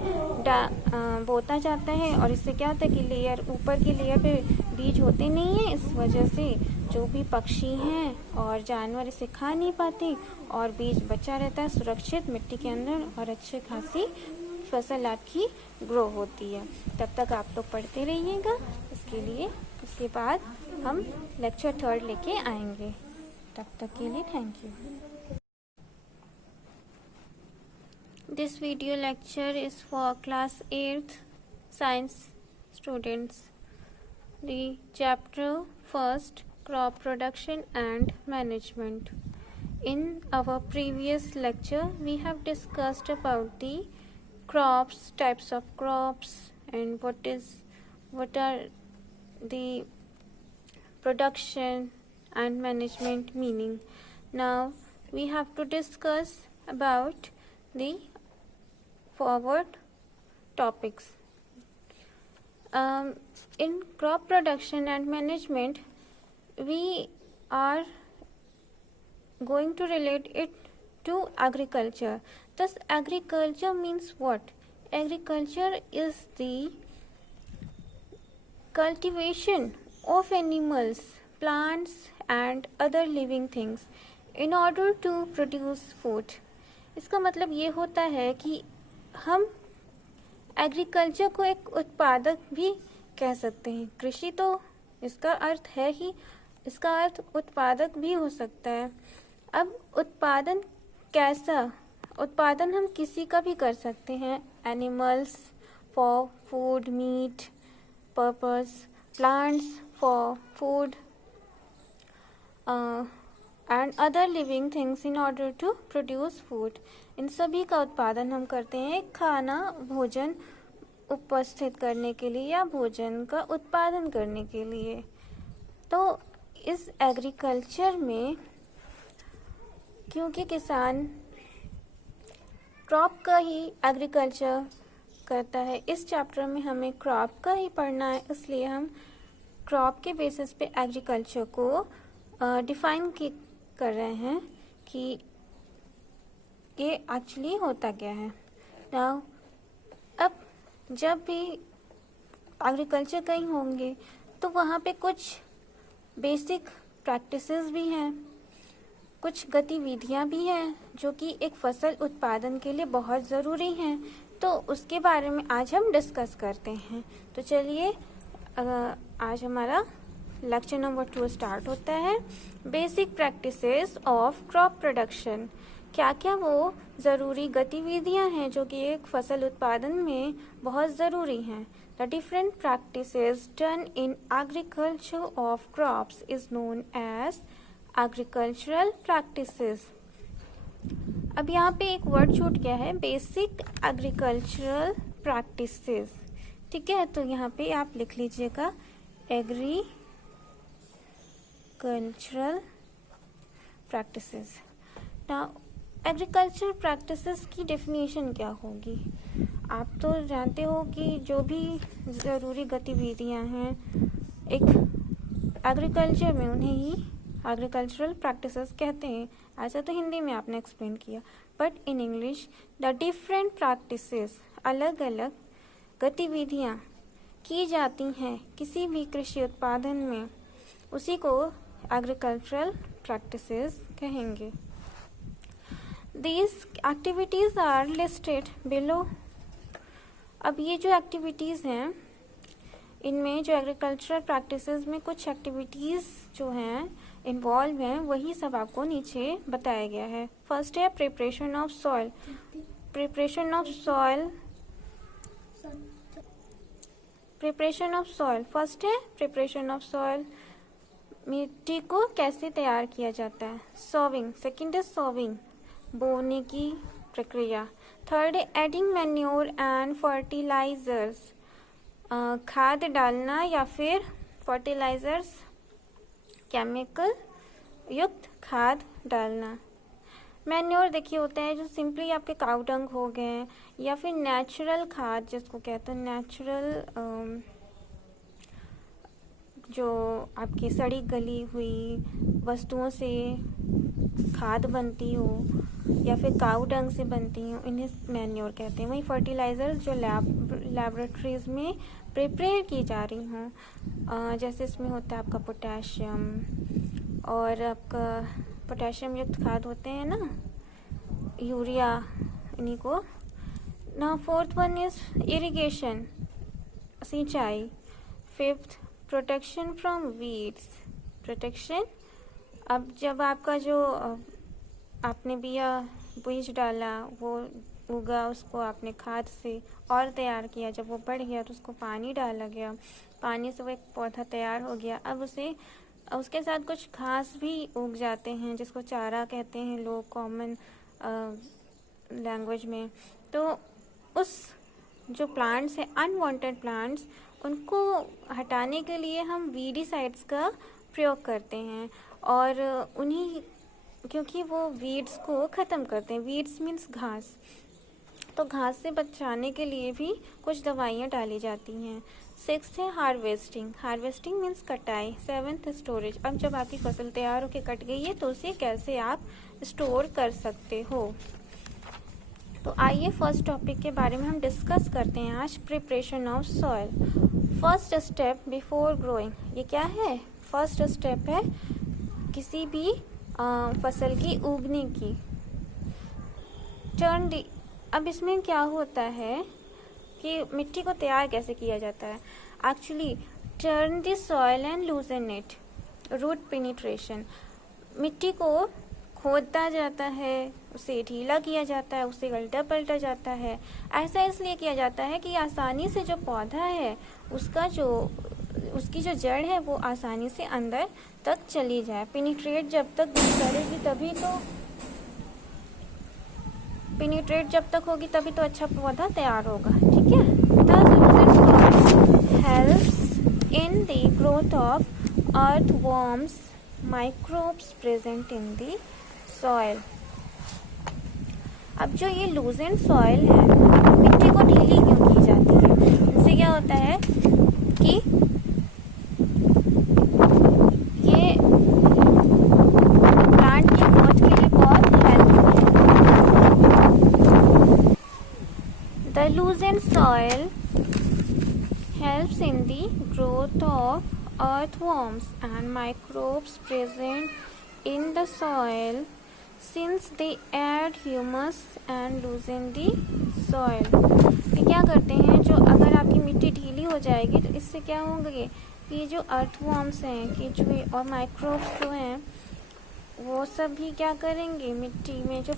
बोता जाता है और इससे क्या होता है कि लेयर, ऊपर की लेयर पे बीज होते नहीं हैं, इस वजह से जो भी पक्षी हैं और जानवर इसे खा नहीं पाते और बीज बचा रहता है सुरक्षित मिट्टी के अंदर और अच्छी खासी फसल आपकी ग्रो होती है। तब तक आप लोग पढ़ते रहिएगा इसके लिए, उसके बाद हम लेक्चर 3 लेके आएंगे। तब तक के लिए thank you. This video lecture is for class 8th science students. The chapter 1st, crop production and management. In our previous lecture, we have discussed about the crops, types of crops, and what are the production and management meaning. Now we have to discuss about the forward topics. In crop production and management, we are going to relate it to agriculture. Thus, agriculture means what? Agriculture is the cultivation of animals, plants and other living things in order to produce food. इसका मतलब ये होता है कि हम एग्रीकल्चर को एक उत्पादक भी कह सकते हैं. कृषि तो इसका अर्थ है ही, इसका अर्थ उत्पादक भी हो सकता है. अब उत्पादन कैसा? उत्पादन हम किसी का भी कर सकते हैं. Animals for food, meat purpose, plants for food and other living things in order to produce food. इन सभी का उत्पादन हम करते हैं खाना, भोजन उपस्थित करने के लिए या भोजन का उत्पादन करने के लिए. तो इस एग्रीकल्चर में क्योंकि किसान क्रॉप का ही एग्रीकल्चर करता है, इस चैप्टर में हमें क्रॉप का ही पढ़ना है, इसलिए हम क्रॉप के बेसिस पे एग्रीकल्चर को डिफाइन कर रहे हैं कि ये एक्चुअली होता क्या है. नाउ अब जब भी एग्रीकल्चर कहीं होंगे तो वहाँ पे कुछ बेसिक प्रैक्टिसेस भी हैं, कुछ गतिविधियाँ भी हैं जो कि एक फसल उत्पादन के लिए बहुत ज़रूरी हैं. तो उसके बारे में आज हम डिस्कस करते हैं. तो चलिए आज हमारा लेक्चर नंबर 2 स्टार्ट होता है. Basic practices of crop production. क्या क्या वो ज़रूरी गतिविधियां हैं जो कि एक फसल उत्पादन में बहुत ज़रूरी हैं. The different practices done in agriculture of crops is known as agricultural practices. अब यहाँ पे एक वर्ड छूट गया है, बेसिक एग्रीकल्चरल प्रैक्टिसेस. ठीक है, तो यहाँ पे आप लिख लीजिएगा agricultural practices. Now agricultural practices की डेफिनेशन क्या होगी? आप तो जानते हो कि जो भी ज़रूरी गतिविधियाँ हैं एक एग्रीकल्चर में, उन्हें ही एग्रीकल्चरल प्रैक्टिसेस कहते हैं. ऐसा तो हिंदी में आपने एक्सप्लेन किया, but in English the different practices, अलग अलग गतिविधियाँ की जाती हैं किसी भी कृषि उत्पादन में, उसी को एग्रीकल्चरल प्रैक्टिसेस कहेंगे. These activities are listed below. अब ये जो एक्टिविटीज़ हैं, इनमें जो एग्रीकल्चरल प्रैक्टिसेस में कुछ एक्टिविटीज़ जो हैं इन्वॉल्व हैं, वही सब आपको नीचे बताया गया है. फर्स्ट है preparation of soil. Preparation of soil first है प्रिपरेशन ऑफ सॉइल. मिट्टी को कैसे तैयार किया जाता है. सोविंग. सेकंड है सोविंग, बोने की प्रक्रिया. थर्ड है एडिंग मैन्योर एंड फर्टिलाइजर्स, खाद डालना या फिर फर्टिलाइजर्स, केमिकल युक्त खाद डालना. मैन्योर देखिए होता है जो सिंपली आपके काऊ डंग हो गए, या फिर नेचुरल खाद जिसको कहते हैं, नेचुरल जो आपकी सड़ी गली हुई वस्तुओं से खाद बनती हो या फिर काऊ डंग से बनती हो, इन्हें मैन्योर कहते हैं. वही फर्टिलाइजर्स जो लैबोरेटरीज में प्रिपेयर की जा रही हों, जैसे इसमें होता है आपका पोटेशियम, और आपका पोटेशियम युक्त खाद होते हैं ना, यूरिया, इन्हीं को. ना फोर्थ वन इज इरिगेशन, सिंचाई. Fifth protection from weeds, protection. अब जब आपका जो आपने बीज डाला, वो उगा, उसको आपने खाद से और तैयार किया, जब वो बढ़ गया तो उसको पानी डाला गया, पानी से वो एक पौधा तैयार हो गया. अब उसके साथ कुछ घास भी उग जाते हैं जिसको चारा कहते हैं लोग कॉमन लैंग्वेज में. तो उस जो प्लांट्स हैं, अनवांटेड प्लांट्स, उनको हटाने के लिए हम वीडीसाइड्स का प्रयोग करते हैं, और उन्हीं क्योंकि वो वीड्स को ख़त्म करते हैं. वीड्स मीन्स घास, तो घास से बचाने के लिए भी कुछ दवाइयाँ डाली जाती हैं. सिक्स्थ है हार्वेस्टिंग. हार्वेस्टिंग मीन्स कटाई. Seventh storage. अब जब आपकी फसल तैयार होकर कट गई है तो उसे कैसे आप स्टोर कर सकते हो. तो आइए फर्स्ट टॉपिक के बारे में हम डिस्कस करते हैं आज, preparation of soil. First step before growing, ये क्या है? फर्स्ट स्टेप है किसी भी फसल की उगने की। अब इसमें क्या होता है कि मिट्टी को तैयार कैसे किया जाता है? Actually turn the soil and loosen it, root penetration. मिट्टी को खोदा जाता है, उसे ढीला किया जाता है, उसे उल्टा पलटा जाता है। ऐसा इसलिए किया जाता है कि आसानी से जो पौधा है उसकी जो जड़ है वो आसानी से अंदर तक चली जाए। पेनिट्रेट जब तक होगी तभी तो अच्छा पौधा तैयार होगा, ठीक है। Thus loosened soil helps in the growth of earthworms, microbes present in the soil। अब जो ये लूजन सॉइल है, मिट्टी को ढीली क्यों की जाती है? इससे क्या होता है कि ये प्लांट की ग्रोथ के लिए बहुत हेल्पफुल है। The लूजन soil helps in the growth of earthworms and microbes present in the soil since they add humus and loosen the soil। ये क्या करते हैं, जो अगर आपकी मिट्टी ढीली हो जाएगी तो इससे क्या होगा कि जो अर्थवॉर्म्स हैं, केंचुए और माइक्रोब्स जो हैं वो सब भी क्या करेंगे, मिट्टी में जो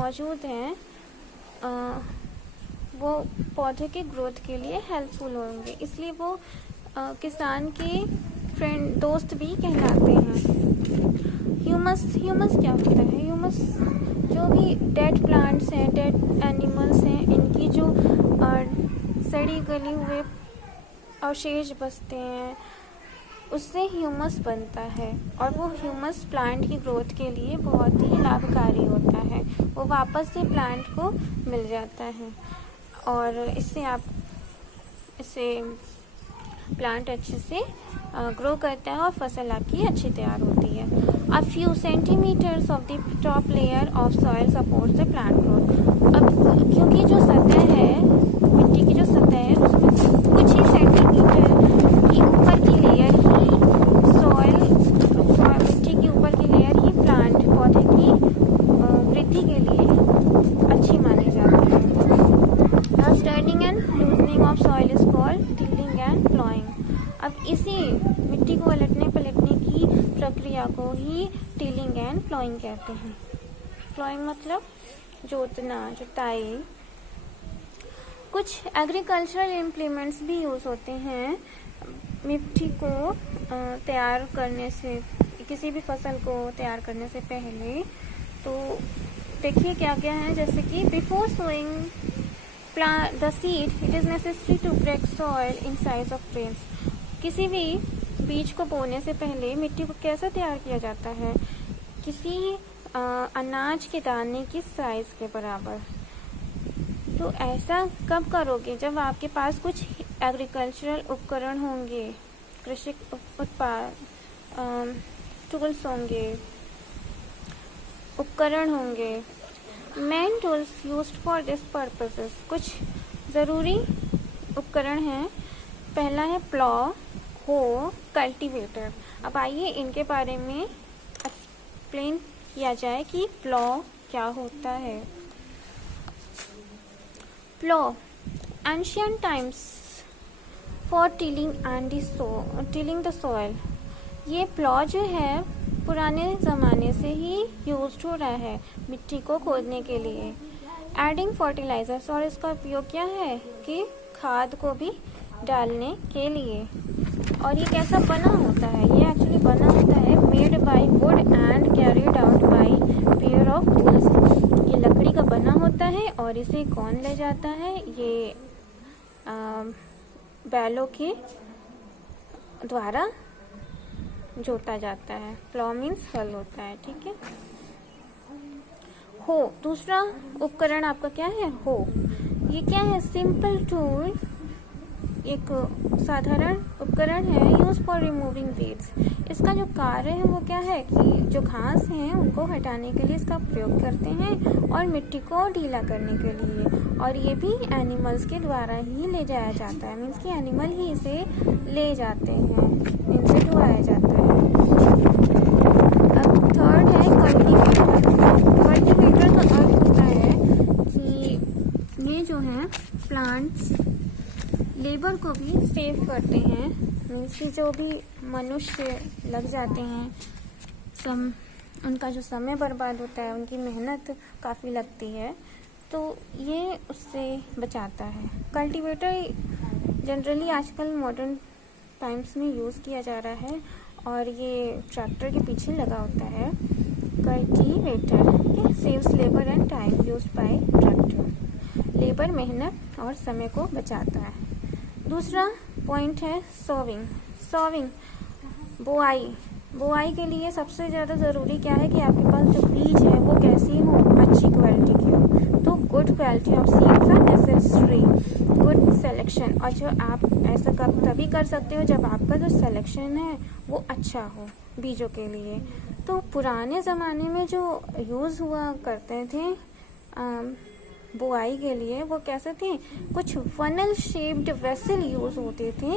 मौजूद हैं वो पौधे के ग्रोथ के लिए हेल्पफुल होंगे, इसलिए वो किसान के दोस्त भी कहलाते हैं। ह्यूमस क्या होता है? ह्यूमस जो भी डेड प्लांट्स हैं, डेड एनिमल्स हैं, इनकी जो सड़ी गली हुए अवशेष बचते हैं उससे ह्यूमस बनता है, और वो ह्यूमस प्लांट की ग्रोथ के लिए बहुत ही लाभकारी होता है। वो वापस से प्लांट को मिल जाता है और इससे प्लांट अच्छे से ग्रो करता है और फसल आपकी अच्छी तैयार होती है। A few centimeters of the top layer of soil supports the plant growth। अब क्योंकि जो सतह है, मिट्टी की जो सतह है, उसमें कुछ ही सेंटीमीटर की ऊपर की लेयर ही मिट्टी की ऊपर की लेयर ही प्लांट पौधे की वृद्धि के लिए अच्छी मानी जाती है। Thus turning and loosening of soil is called tilling and plowing। अब इसी मिट्टी को उलटने पलटने की प्रक्रिया को ही टिलिंग एंड प्लॉइंग कहते हैं। प्लॉइंग मतलब जोतना, जुताई। कुछ एग्रीकल्चरल इम्प्लीमेंट्स भी यूज़ होते हैं मिट्टी को तैयार करने से, किसी भी फसल को तैयार करने से पहले। तो देखिए क्या क्या है, जैसे कि before sowing the seed it is necessary to break soil in size of grains। किसी भी बीज को बोने से पहले मिट्टी को कैसे तैयार किया जाता है? किसी अनाज के दाने की साइज के बराबर। तो ऐसा कब करोगे? जब आपके पास कुछ एग्रीकल्चरल उपकरण होंगे, कृषि उत्पाद टूल्स होंगे, उपकरण होंगे। Main tools used for this purposes, कुछ ज़रूरी उपकरण हैं। पहला है प्लॉ, हो, कल्टीवेटर। अब आइए इनके बारे में एक्सप्लेन किया जाए कि प्लॉ क्या होता है। Plough ancient times for tilling the soil. ये प्लॉ जो है पुराने ज़माने से ही यूज्ड हो रहा है मिट्टी को खोदने के लिए। एडिंग फर्टिलाइजर्स, और इसका उपयोग क्या है कि खाद को भी डालने के लिए। और ये कैसा बना होता है? ये एक्चुअली बना होता है made by would and carried out by pair of bulls. ये लकड़ी का बना होता है और इसे कौन ले जाता है? ये बैलों के द्वारा जोता जाता है। प्लॉ मीन्स हल होता है, ठीक है। हो, दूसरा उपकरण आपका क्या है? हो। ये क्या है? Simple tool. एक साधारण उपकरण है यूज फॉर रिमूविंग वीड्स। इसका जो कार्य है वो क्या है कि जो घास हैं उनको हटाने के लिए इसका प्रयोग करते हैं और मिट्टी को ढीला करने के लिए, और ये भी एनिमल्स के द्वारा ही ले जाया जाता है, मीन्स कि एनिमल ही इसे ले जाते हैं, इनसे ढुआया जाता है। अब थर्ड है कल्टीवेटर। कल्टीवेटर का अर्थ होता है कि ये जो है प्लांट्स लेबर को भी सेव करते हैं, मीन्स कि जो भी मनुष्य लग जाते हैं, उनका जो समय बर्बाद होता है, उनकी मेहनत काफ़ी लगती है, तो ये उससे बचाता है। कल्टीवेटर जनरली आजकल मॉडर्न टाइम्स में यूज़ किया जा रहा है और ये ट्रैक्टर के पीछे लगा होता है। Cultivator saves labour and time used by tractor. Labour, मेहनत और समय को बचाता है। दूसरा पॉइंट है सोविंग। सोविंग बुआई के लिए सबसे ज़्यादा ज़रूरी क्या है कि आपके पास जो बीज है वो कैसी हो, अच्छी क्वालिटी की हो। तो good quality of seeds are necessary, good selection. और जो आप ऐसा तभी कर सकते हो जब आपका जो सिलेक्शन है वो अच्छा हो बीजों के लिए। तो पुराने ज़माने में जो यूज़ हुआ करते थे बुआई के लिए वो कैसे थे, कुछ फनल शेप्ड वेसल यूज़ होते थे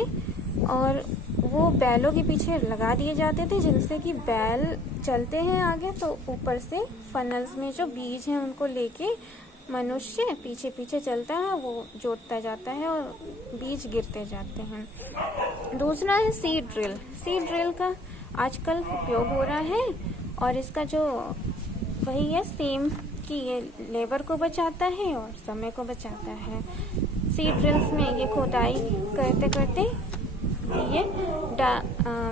और वो बैलों के पीछे लगा दिए जाते थे, जिनसे कि बैल चलते हैं आगे तो ऊपर से फनल्स में जो बीज हैं उनको लेके मनुष्य पीछे पीछे चलता है, वो जोतता जाता है और बीज गिरते जाते हैं। दूसरा है सीड ड्रिल। सीड ड्रिल का आजकल उपयोग हो रहा है और इसका जो वही है सेम कि ये लेबर को बचाता है और समय को बचाता है। सीड ड्रिल्स में ये खोदाई करते करते ये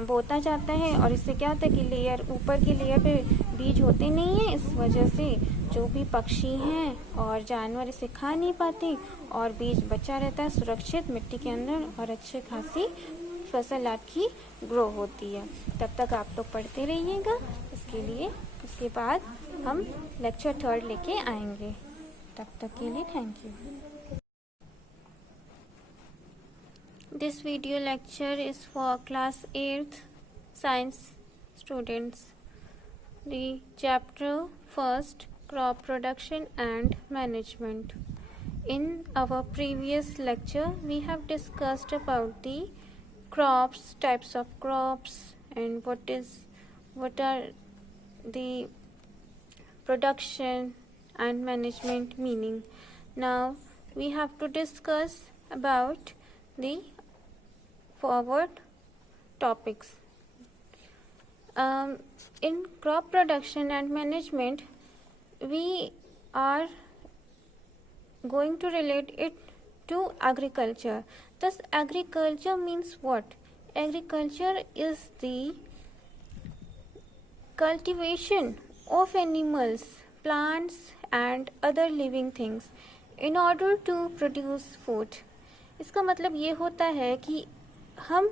बोता जाता है और इससे क्या होता है कि लेयर ऊपर की लेयर पे बीज होते नहीं है, इस वजह से जो भी पक्षी हैं और जानवर इसे खा नहीं पाते और बीज बचा रहता है सुरक्षित मिट्टी के अंदर और अच्छे खासी फसल आपकी ग्रो होती है। तब तक आप लोग पढ़ते रहिएगा इसके लिए। इसके बाद हम लेक्चर 3 लेके आएंगे। तब तक के लिए thank you. This video lecture is for class 8th science students. The chapter 1st, crop production and management. In our previous lecture we have discussed about the crops, types of crops, and what are the production and management meaning. Now we have to discuss about the forward topics. In crop production and management we are going to relate it to agriculture. Thus agriculture means what? Agriculture is the cultivation of animals, plants and other living things in order to produce food. इसका मतलब ये होता है कि हम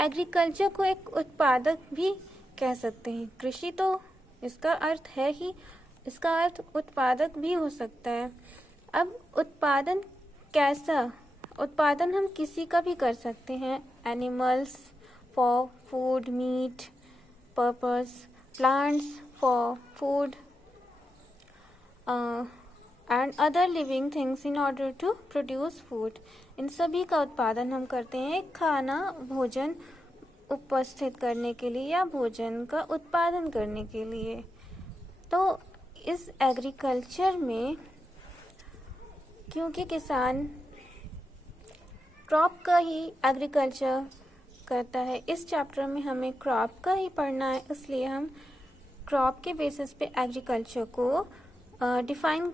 एग्रीकल्चर को एक उत्पादक भी कह सकते हैं। कृषि तो इसका अर्थ है ही, इसका अर्थ उत्पादक भी हो सकता है। अब उत्पादन कैसा? उत्पादन हम किसी का भी कर सकते हैं। Animals for food meat purpose, plants for food and other living things in order to produce food. इन सभी का उत्पादन हम करते हैं खाना भोजन उपस्थित करने के लिए या भोजन का उत्पादन करने के लिए। तो इस एग्रीकल्चर में क्योंकि किसान क्रॉप का ही एग्रीकल्चर करता है, इस चैप्टर में हमें क्रॉप का ही पढ़ना है, इसलिए हम क्रॉप के बेसिस पे एग्रीकल्चर को डिफाइन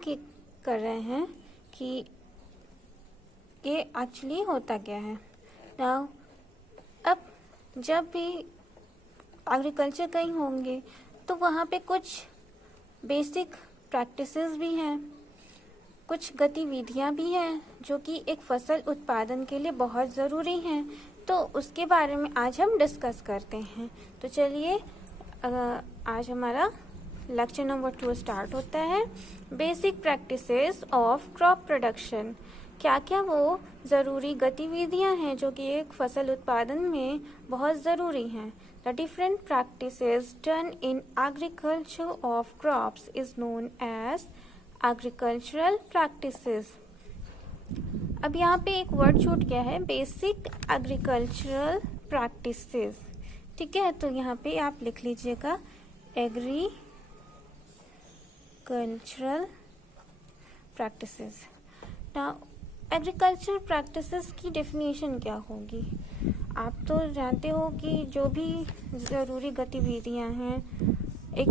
कर रहे हैं कि ये एक्चुअली होता क्या है। नाउ अब जब भी एग्रीकल्चर कहीं होंगे तो वहाँ पे कुछ बेसिक प्रैक्टिसेस भी हैं, कुछ गतिविधियाँ भी हैं जो कि एक फसल उत्पादन के लिए बहुत ज़रूरी हैं। तो उसके बारे में आज हम डिस्कस करते हैं। तो चलिए आज हमारा लेक्चर नंबर 2 स्टार्ट होता है। Basic practices of crop production, क्या क्या वो ज़रूरी गतिविधियां हैं जो कि एक फसल उत्पादन में बहुत ज़रूरी हैं। The different practices done in agriculture of crops is known as agricultural practices. अब यहाँ पे एक वर्ड छूट गया है, बेसिक एग्रीकल्चरल प्रैक्टिसेस। ठीक है, तो यहाँ पे आप लिख लीजिएगा agricultural practices. Now agriculture practices की डेफिनेशन क्या होगी? आप तो जानते हो कि जो भी ज़रूरी गतिविधियां हैं एक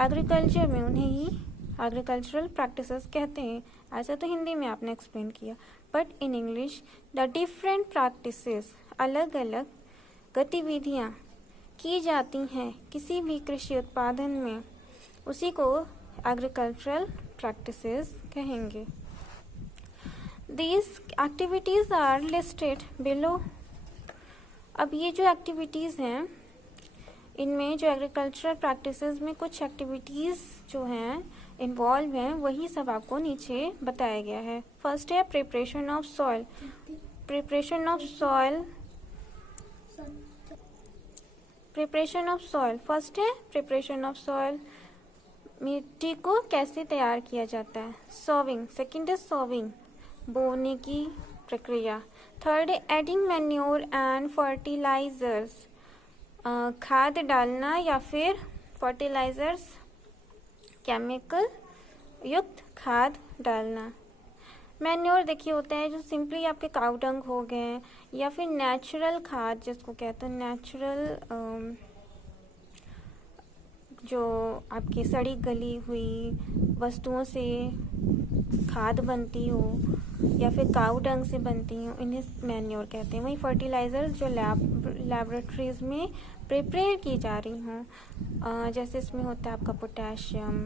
एग्रीकल्चर में, उन्हें ही एग्रीकल्चरल प्रैक्टिसेस कहते हैं। ऐसा तो हिंदी में आपने एक्सप्लेन किया, but in English the different practices, अलग अलग गतिविधियां की जाती हैं किसी भी कृषि उत्पादन में, उसी को एग्रीकल्चरल प्रैक्टिसेस कहेंगे। These activities are listed below। अब ये जो एक्टिविटीज़ हैं, इनमें जो एग्रीकल्चरल प्रैक्टिसेस में कुछ एक्टिविटीज़ जो हैं इन्वॉल्व हैं, वही सब आपको नीचे बताया गया है। फर्स्ट है preparation of soil. Preparation of soil first है प्रिपरेशन ऑफ सॉइल, मिट्टी को कैसे तैयार किया जाता है। सोविंग, सेकंड है सोविंग, बोने की प्रक्रिया। थर्ड है एडिंग मैन्योर एंड फर्टिलाइजर्स, खाद डालना या फिर फर्टिलाइजर्स, केमिकल युक्त खाद डालना। मैन्योर देखिए होता है जो सिंपली आपके काऊ डंग हो गए, या फिर नेचुरल खाद जिसको कहते हैं, नेचुरल जो आपकी सड़ी गली हुई वस्तुओं से खाद बनती हो या फिर काऊ डंग से बनती हो, इन्हें मैन्योर कहते हैं। वही फर्टिलाइजर्स जो लैबोरेटरीज में प्रिपेयर की जा रही हों, जैसे इसमें होता है आपका पोटेशियम,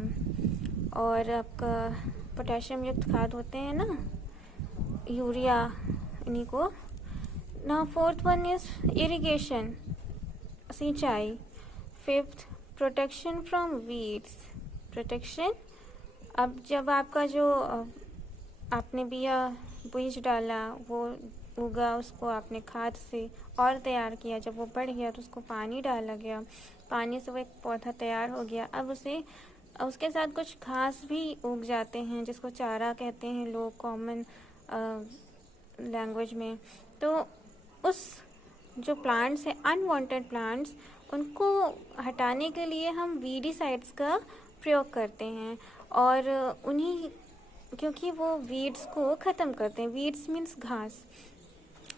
और आपका पोटेशियम युक्त खाद होते हैं ना, यूरिया, इन्हीं को। ना फोर्थ वन इज इरिगेशन, सिंचाई। Fifth protection from weeds, protection. अब जब आपका जो आपने बीज डाला, वो उगा, उसको आपने खाद से और तैयार किया, जब वो बढ़ गया तो उसको पानी डाला गया, पानी से वो एक पौधा तैयार हो गया। अब उसके साथ कुछ घास भी उग जाते हैं जिसको चारा कहते हैं लोग कॉमन लैंग्वेज में। तो उस जो प्लांट्स हैं, अनवांटेड प्लांट्स, उनको हटाने के लिए हम वीडीसाइड्स का प्रयोग करते हैं, और उन्हीं क्योंकि वो वीड्स को ख़त्म करते हैं। वीड्स मीन्स घास,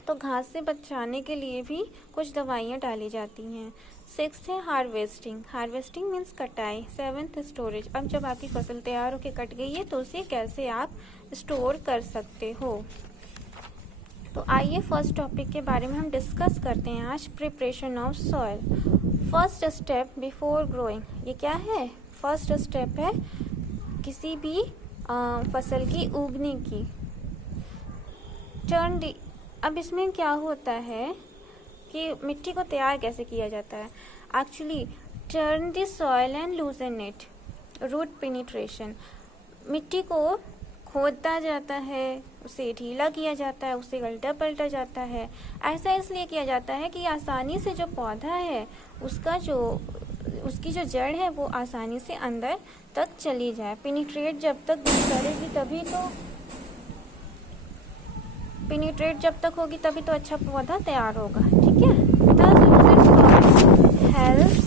तो घास से बचाने के लिए भी कुछ दवाइयाँ डाली जाती हैं। सिक्स्थ है हार्वेस्टिंग, हार्वेस्टिंग मीन्स कटाई। सेवन्थ स्टोरेज, अब जब आपकी फसल तैयार होकर कट गई है तो उसे कैसे आप स्टोर कर सकते हो। तो आइए फर्स्ट टॉपिक के बारे में हम डिस्कस करते हैं आज, preparation of soil. First step before growing, ये क्या है? फर्स्ट स्टेप है किसी भी फसल की उगने की। अब इसमें क्या होता है कि मिट्टी को तैयार कैसे किया जाता है? Actually turn the soil and loosen it, root penetration. मिट्टी को खोदता जाता है, उसे ढीला किया जाता है, उसे उल्टा पलटा जाता है। ऐसा इसलिए किया जाता है कि आसानी से जो पौधा है उसकी जो जड़ है वो आसानी से अंदर तक चली जाए। पेनिट्रेट जब तक करेगी पेनिट्रेट जब तक होगी तभी तो अच्छा पौधा तैयार होगा। ठीक है, thus loosened soil helps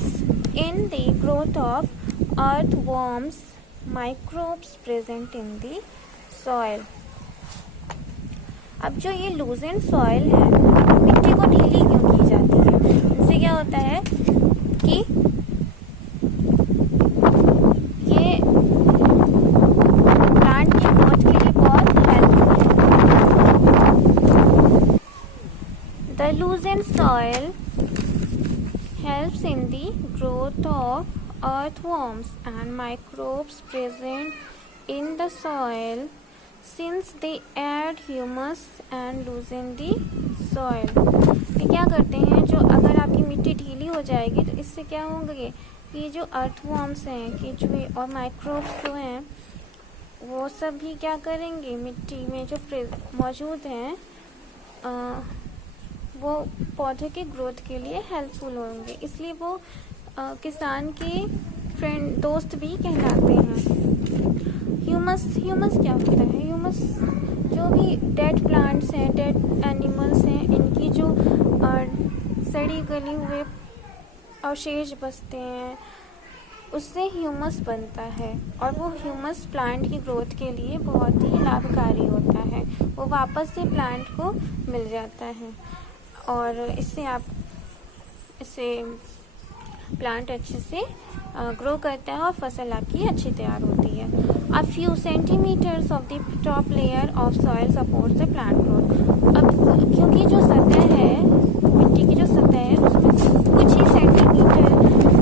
in the growth of earthworms, microbes present in the soil। अब जो ये लूजन सॉइल है, मिट्टी को ढीली क्यों की जाती है? इससे क्या होता है कि ये प्लांट की ग्रोथ के लिए बहुत हेल्पफुल है। The लूजन soil helps in the growth of earthworms and microbes present in the soil since they add humus and loosen the soil। ये क्या करते हैं, जो अगर आपकी मिट्टी ढीली हो जाएगी तो इससे क्या होंगे कि जो अर्थवॉर्म्स हैं, केंचुए और माइक्रोब्स जो हैं वो सब भी क्या करेंगे, मिट्टी में जो मौजूद हैं वो पौधे के ग्रोथ के लिए हेल्पफुल होंगे, इसलिए वो किसान के दोस्त भी कहलाते हैं। ह्यूमस क्या होता है? ह्यूमस जो भी डेड प्लांट्स हैं, डेड एनिमल्स हैं, इनकी जो सड़ी गली हुए अवशेष बचते हैं उससे ह्यूमस बनता है, और वो ह्यूमस प्लांट की ग्रोथ के लिए बहुत ही लाभकारी होता है। वो वापस से प्लांट को मिल जाता है और इससे प्लांट अच्छे से ग्रो करता है और फसल आपकी अच्छी तैयार होती है। A few centimeters of the top layer of soil supports the plant growth। अब क्योंकि जो सतह है, मिट्टी की जो सतह है, उसमें कुछ ही सेंटीमीटर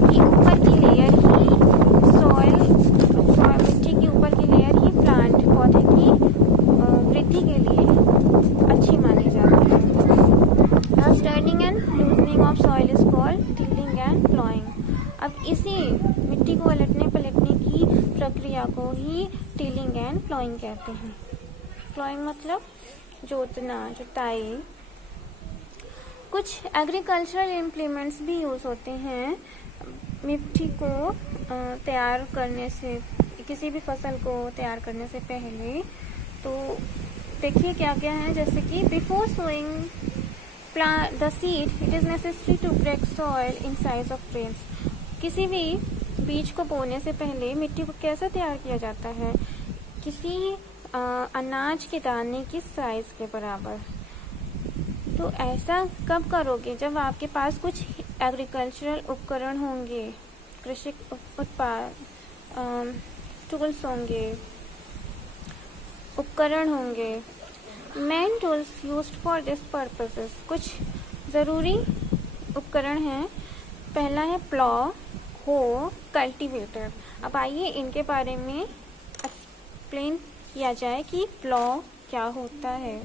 की ऊपर की लेयर ही मिट्टी की ऊपर की लेयर ही प्लांट पौधे की वृद्धि के लिए अच्छी मानी जाती है। Thus turning and loosening of soil is called tilling and plowing। अब इसी मिट्टी को उलटने पलटने की प्रक्रिया को ही टिलिंग एंड प्लॉइंग कहते हैं। प्लॉइंग मतलब जोतना, जुताई। कुछ एग्रीकल्चरल इम्प्लीमेंट्स भी यूज़ होते हैं मिट्टी को तैयार करने से, किसी भी फसल को तैयार करने से पहले। तो देखिए क्या क्या है, जैसे कि before sowing the seed it is necessary to break soil in size of grains. किसी भी बीज को बोने से पहले मिट्टी को कैसे तैयार किया जाता है? किसी अनाज के दाने की साइज के बराबर। तो ऐसा कब करोगे? जब आपके पास कुछ एग्रीकल्चरल उपकरण होंगे, कृषि उत्पाद टूल्स होंगे, उपकरण होंगे। Main tools used for this purposes. कुछ ज़रूरी उपकरण हैं। पहला है प्लॉ, हो, कल्टीवेटर। अब आइए इनके बारे में एक्सप्लेन किया जाए कि प्लॉ क्या होता है।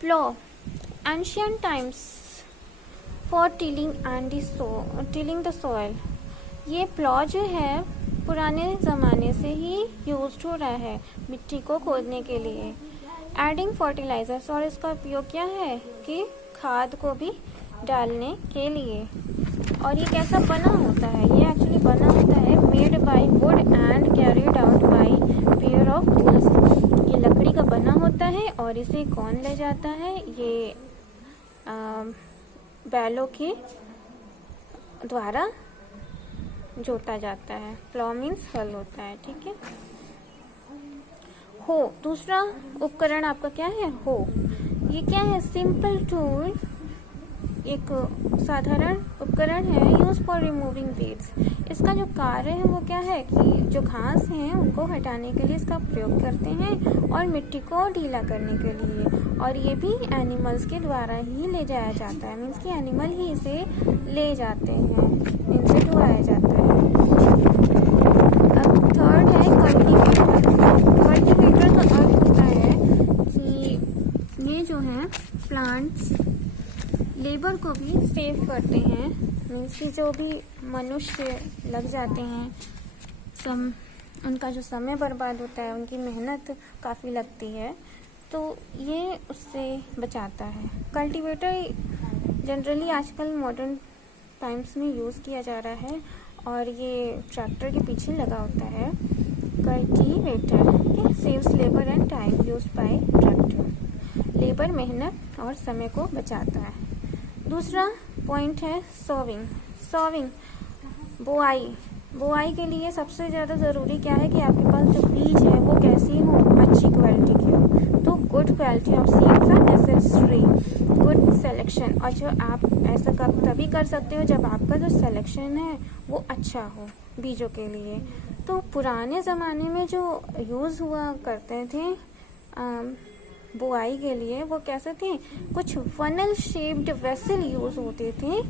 Plough ancient times for tilling the soil. ये प्लॉ जो है पुराने ज़माने से ही यूज्ड हो रहा है मिट्टी को खोदने के लिए। एडिंग फर्टिलाइजर्स, और इसका उपयोग क्या है कि खाद को भी डालने के लिए। और ये कैसा बना होता है? ये एक्चुअली बना होता है made by would and carried out by pair of bulls. ये लकड़ी का बना होता है और इसे कौन ले जाता है? ये बैलों के द्वारा जोता जाता है। प्लॉ मीन्स हल होता है, ठीक है। हो, दूसरा उपकरण आपका क्या है? हो। ये क्या है? सिंपल टूल, एक साधारण उपकरण है यूज फॉर रिमूविंग वीड्स। इसका जो कार्य है वो क्या है कि जो घास हैं उनको हटाने के लिए इसका प्रयोग करते हैं और मिट्टी को ढीला करने के लिए। और ये भी एनिमल्स के द्वारा ही ले जाया जाता है, मीन्स कि एनिमल ही इसे ले जाते हैं, इनसे ढुआया जाता है। अब थर्ड है कल्टीवेटर। कल्टीवेटर का अर्थ होता है कि ये जो है प्लांट्स लेबर को भी सेव करते हैं, मीन्स कि जो भी मनुष्य लग जाते हैं, उनका जो समय बर्बाद होता है, उनकी मेहनत काफ़ी लगती है, तो ये उससे बचाता है। कल्टीवेटर जनरली आजकल मॉडर्न टाइम्स में यूज़ किया जा रहा है और ये ट्रैक्टर के पीछे लगा होता है। Cultivator saves labour and time used by tractor. Labour, मेहनत और समय को बचाता है। दूसरा पॉइंट है सोविंग। सोविंग बुआई के लिए सबसे ज़्यादा ज़रूरी क्या है कि आपके पास जो बीज है वो कैसी हो? अच्छी क्वालिटी की हो। तो good quality of seeds are necessary, good selection. और जो आप ऐसा तभी कर सकते हो जब आपका जो सिलेक्शन है वो अच्छा हो बीजों के लिए। तो पुराने ज़माने में जो यूज़ हुआ करते थे बुआई के लिए, वो कैसे थे? कुछ फनल शेप्ड वेसल यूज होते थे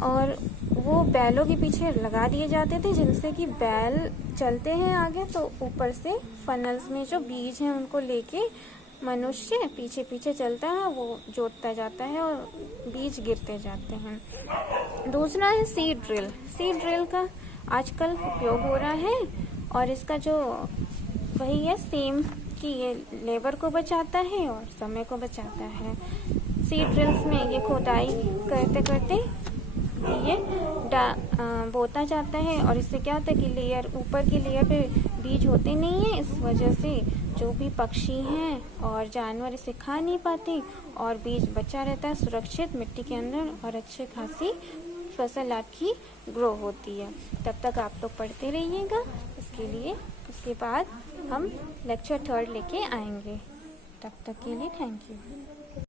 और वो बैलों के पीछे लगा दिए जाते थे, जिनसे कि बैल चलते हैं आगे तो ऊपर से फनल्स में जो बीज हैं उनको लेके मनुष्य पीछे पीछे चलता है, वो जोतता जाता है और बीज गिरते जाते हैं। दूसरा है सीड ड्रिल। सीड ड्रिल का आजकल उपयोग हो रहा है और इसका जो वही है सेम कि ये लेबर को बचाता है और समय को बचाता है। सीड ड्रिल्स में ये खोदाई करते करते ये बोता जाता है और इससे क्या होता है कि लेयर ऊपर की लेयर पे बीज होते नहीं हैं, इस वजह से जो भी पक्षी हैं और जानवर इसे खा नहीं पाते और बीज बचा रहता है सुरक्षित मिट्टी के अंदर और अच्छे खासी फसल आपकी ग्रो होती है। तब तक आप लोग पढ़ते रहिएगा इसके लिए। इसके बाद हम लेक्चर 3 लेके आएंगे। तब तक के लिए थैंक यू।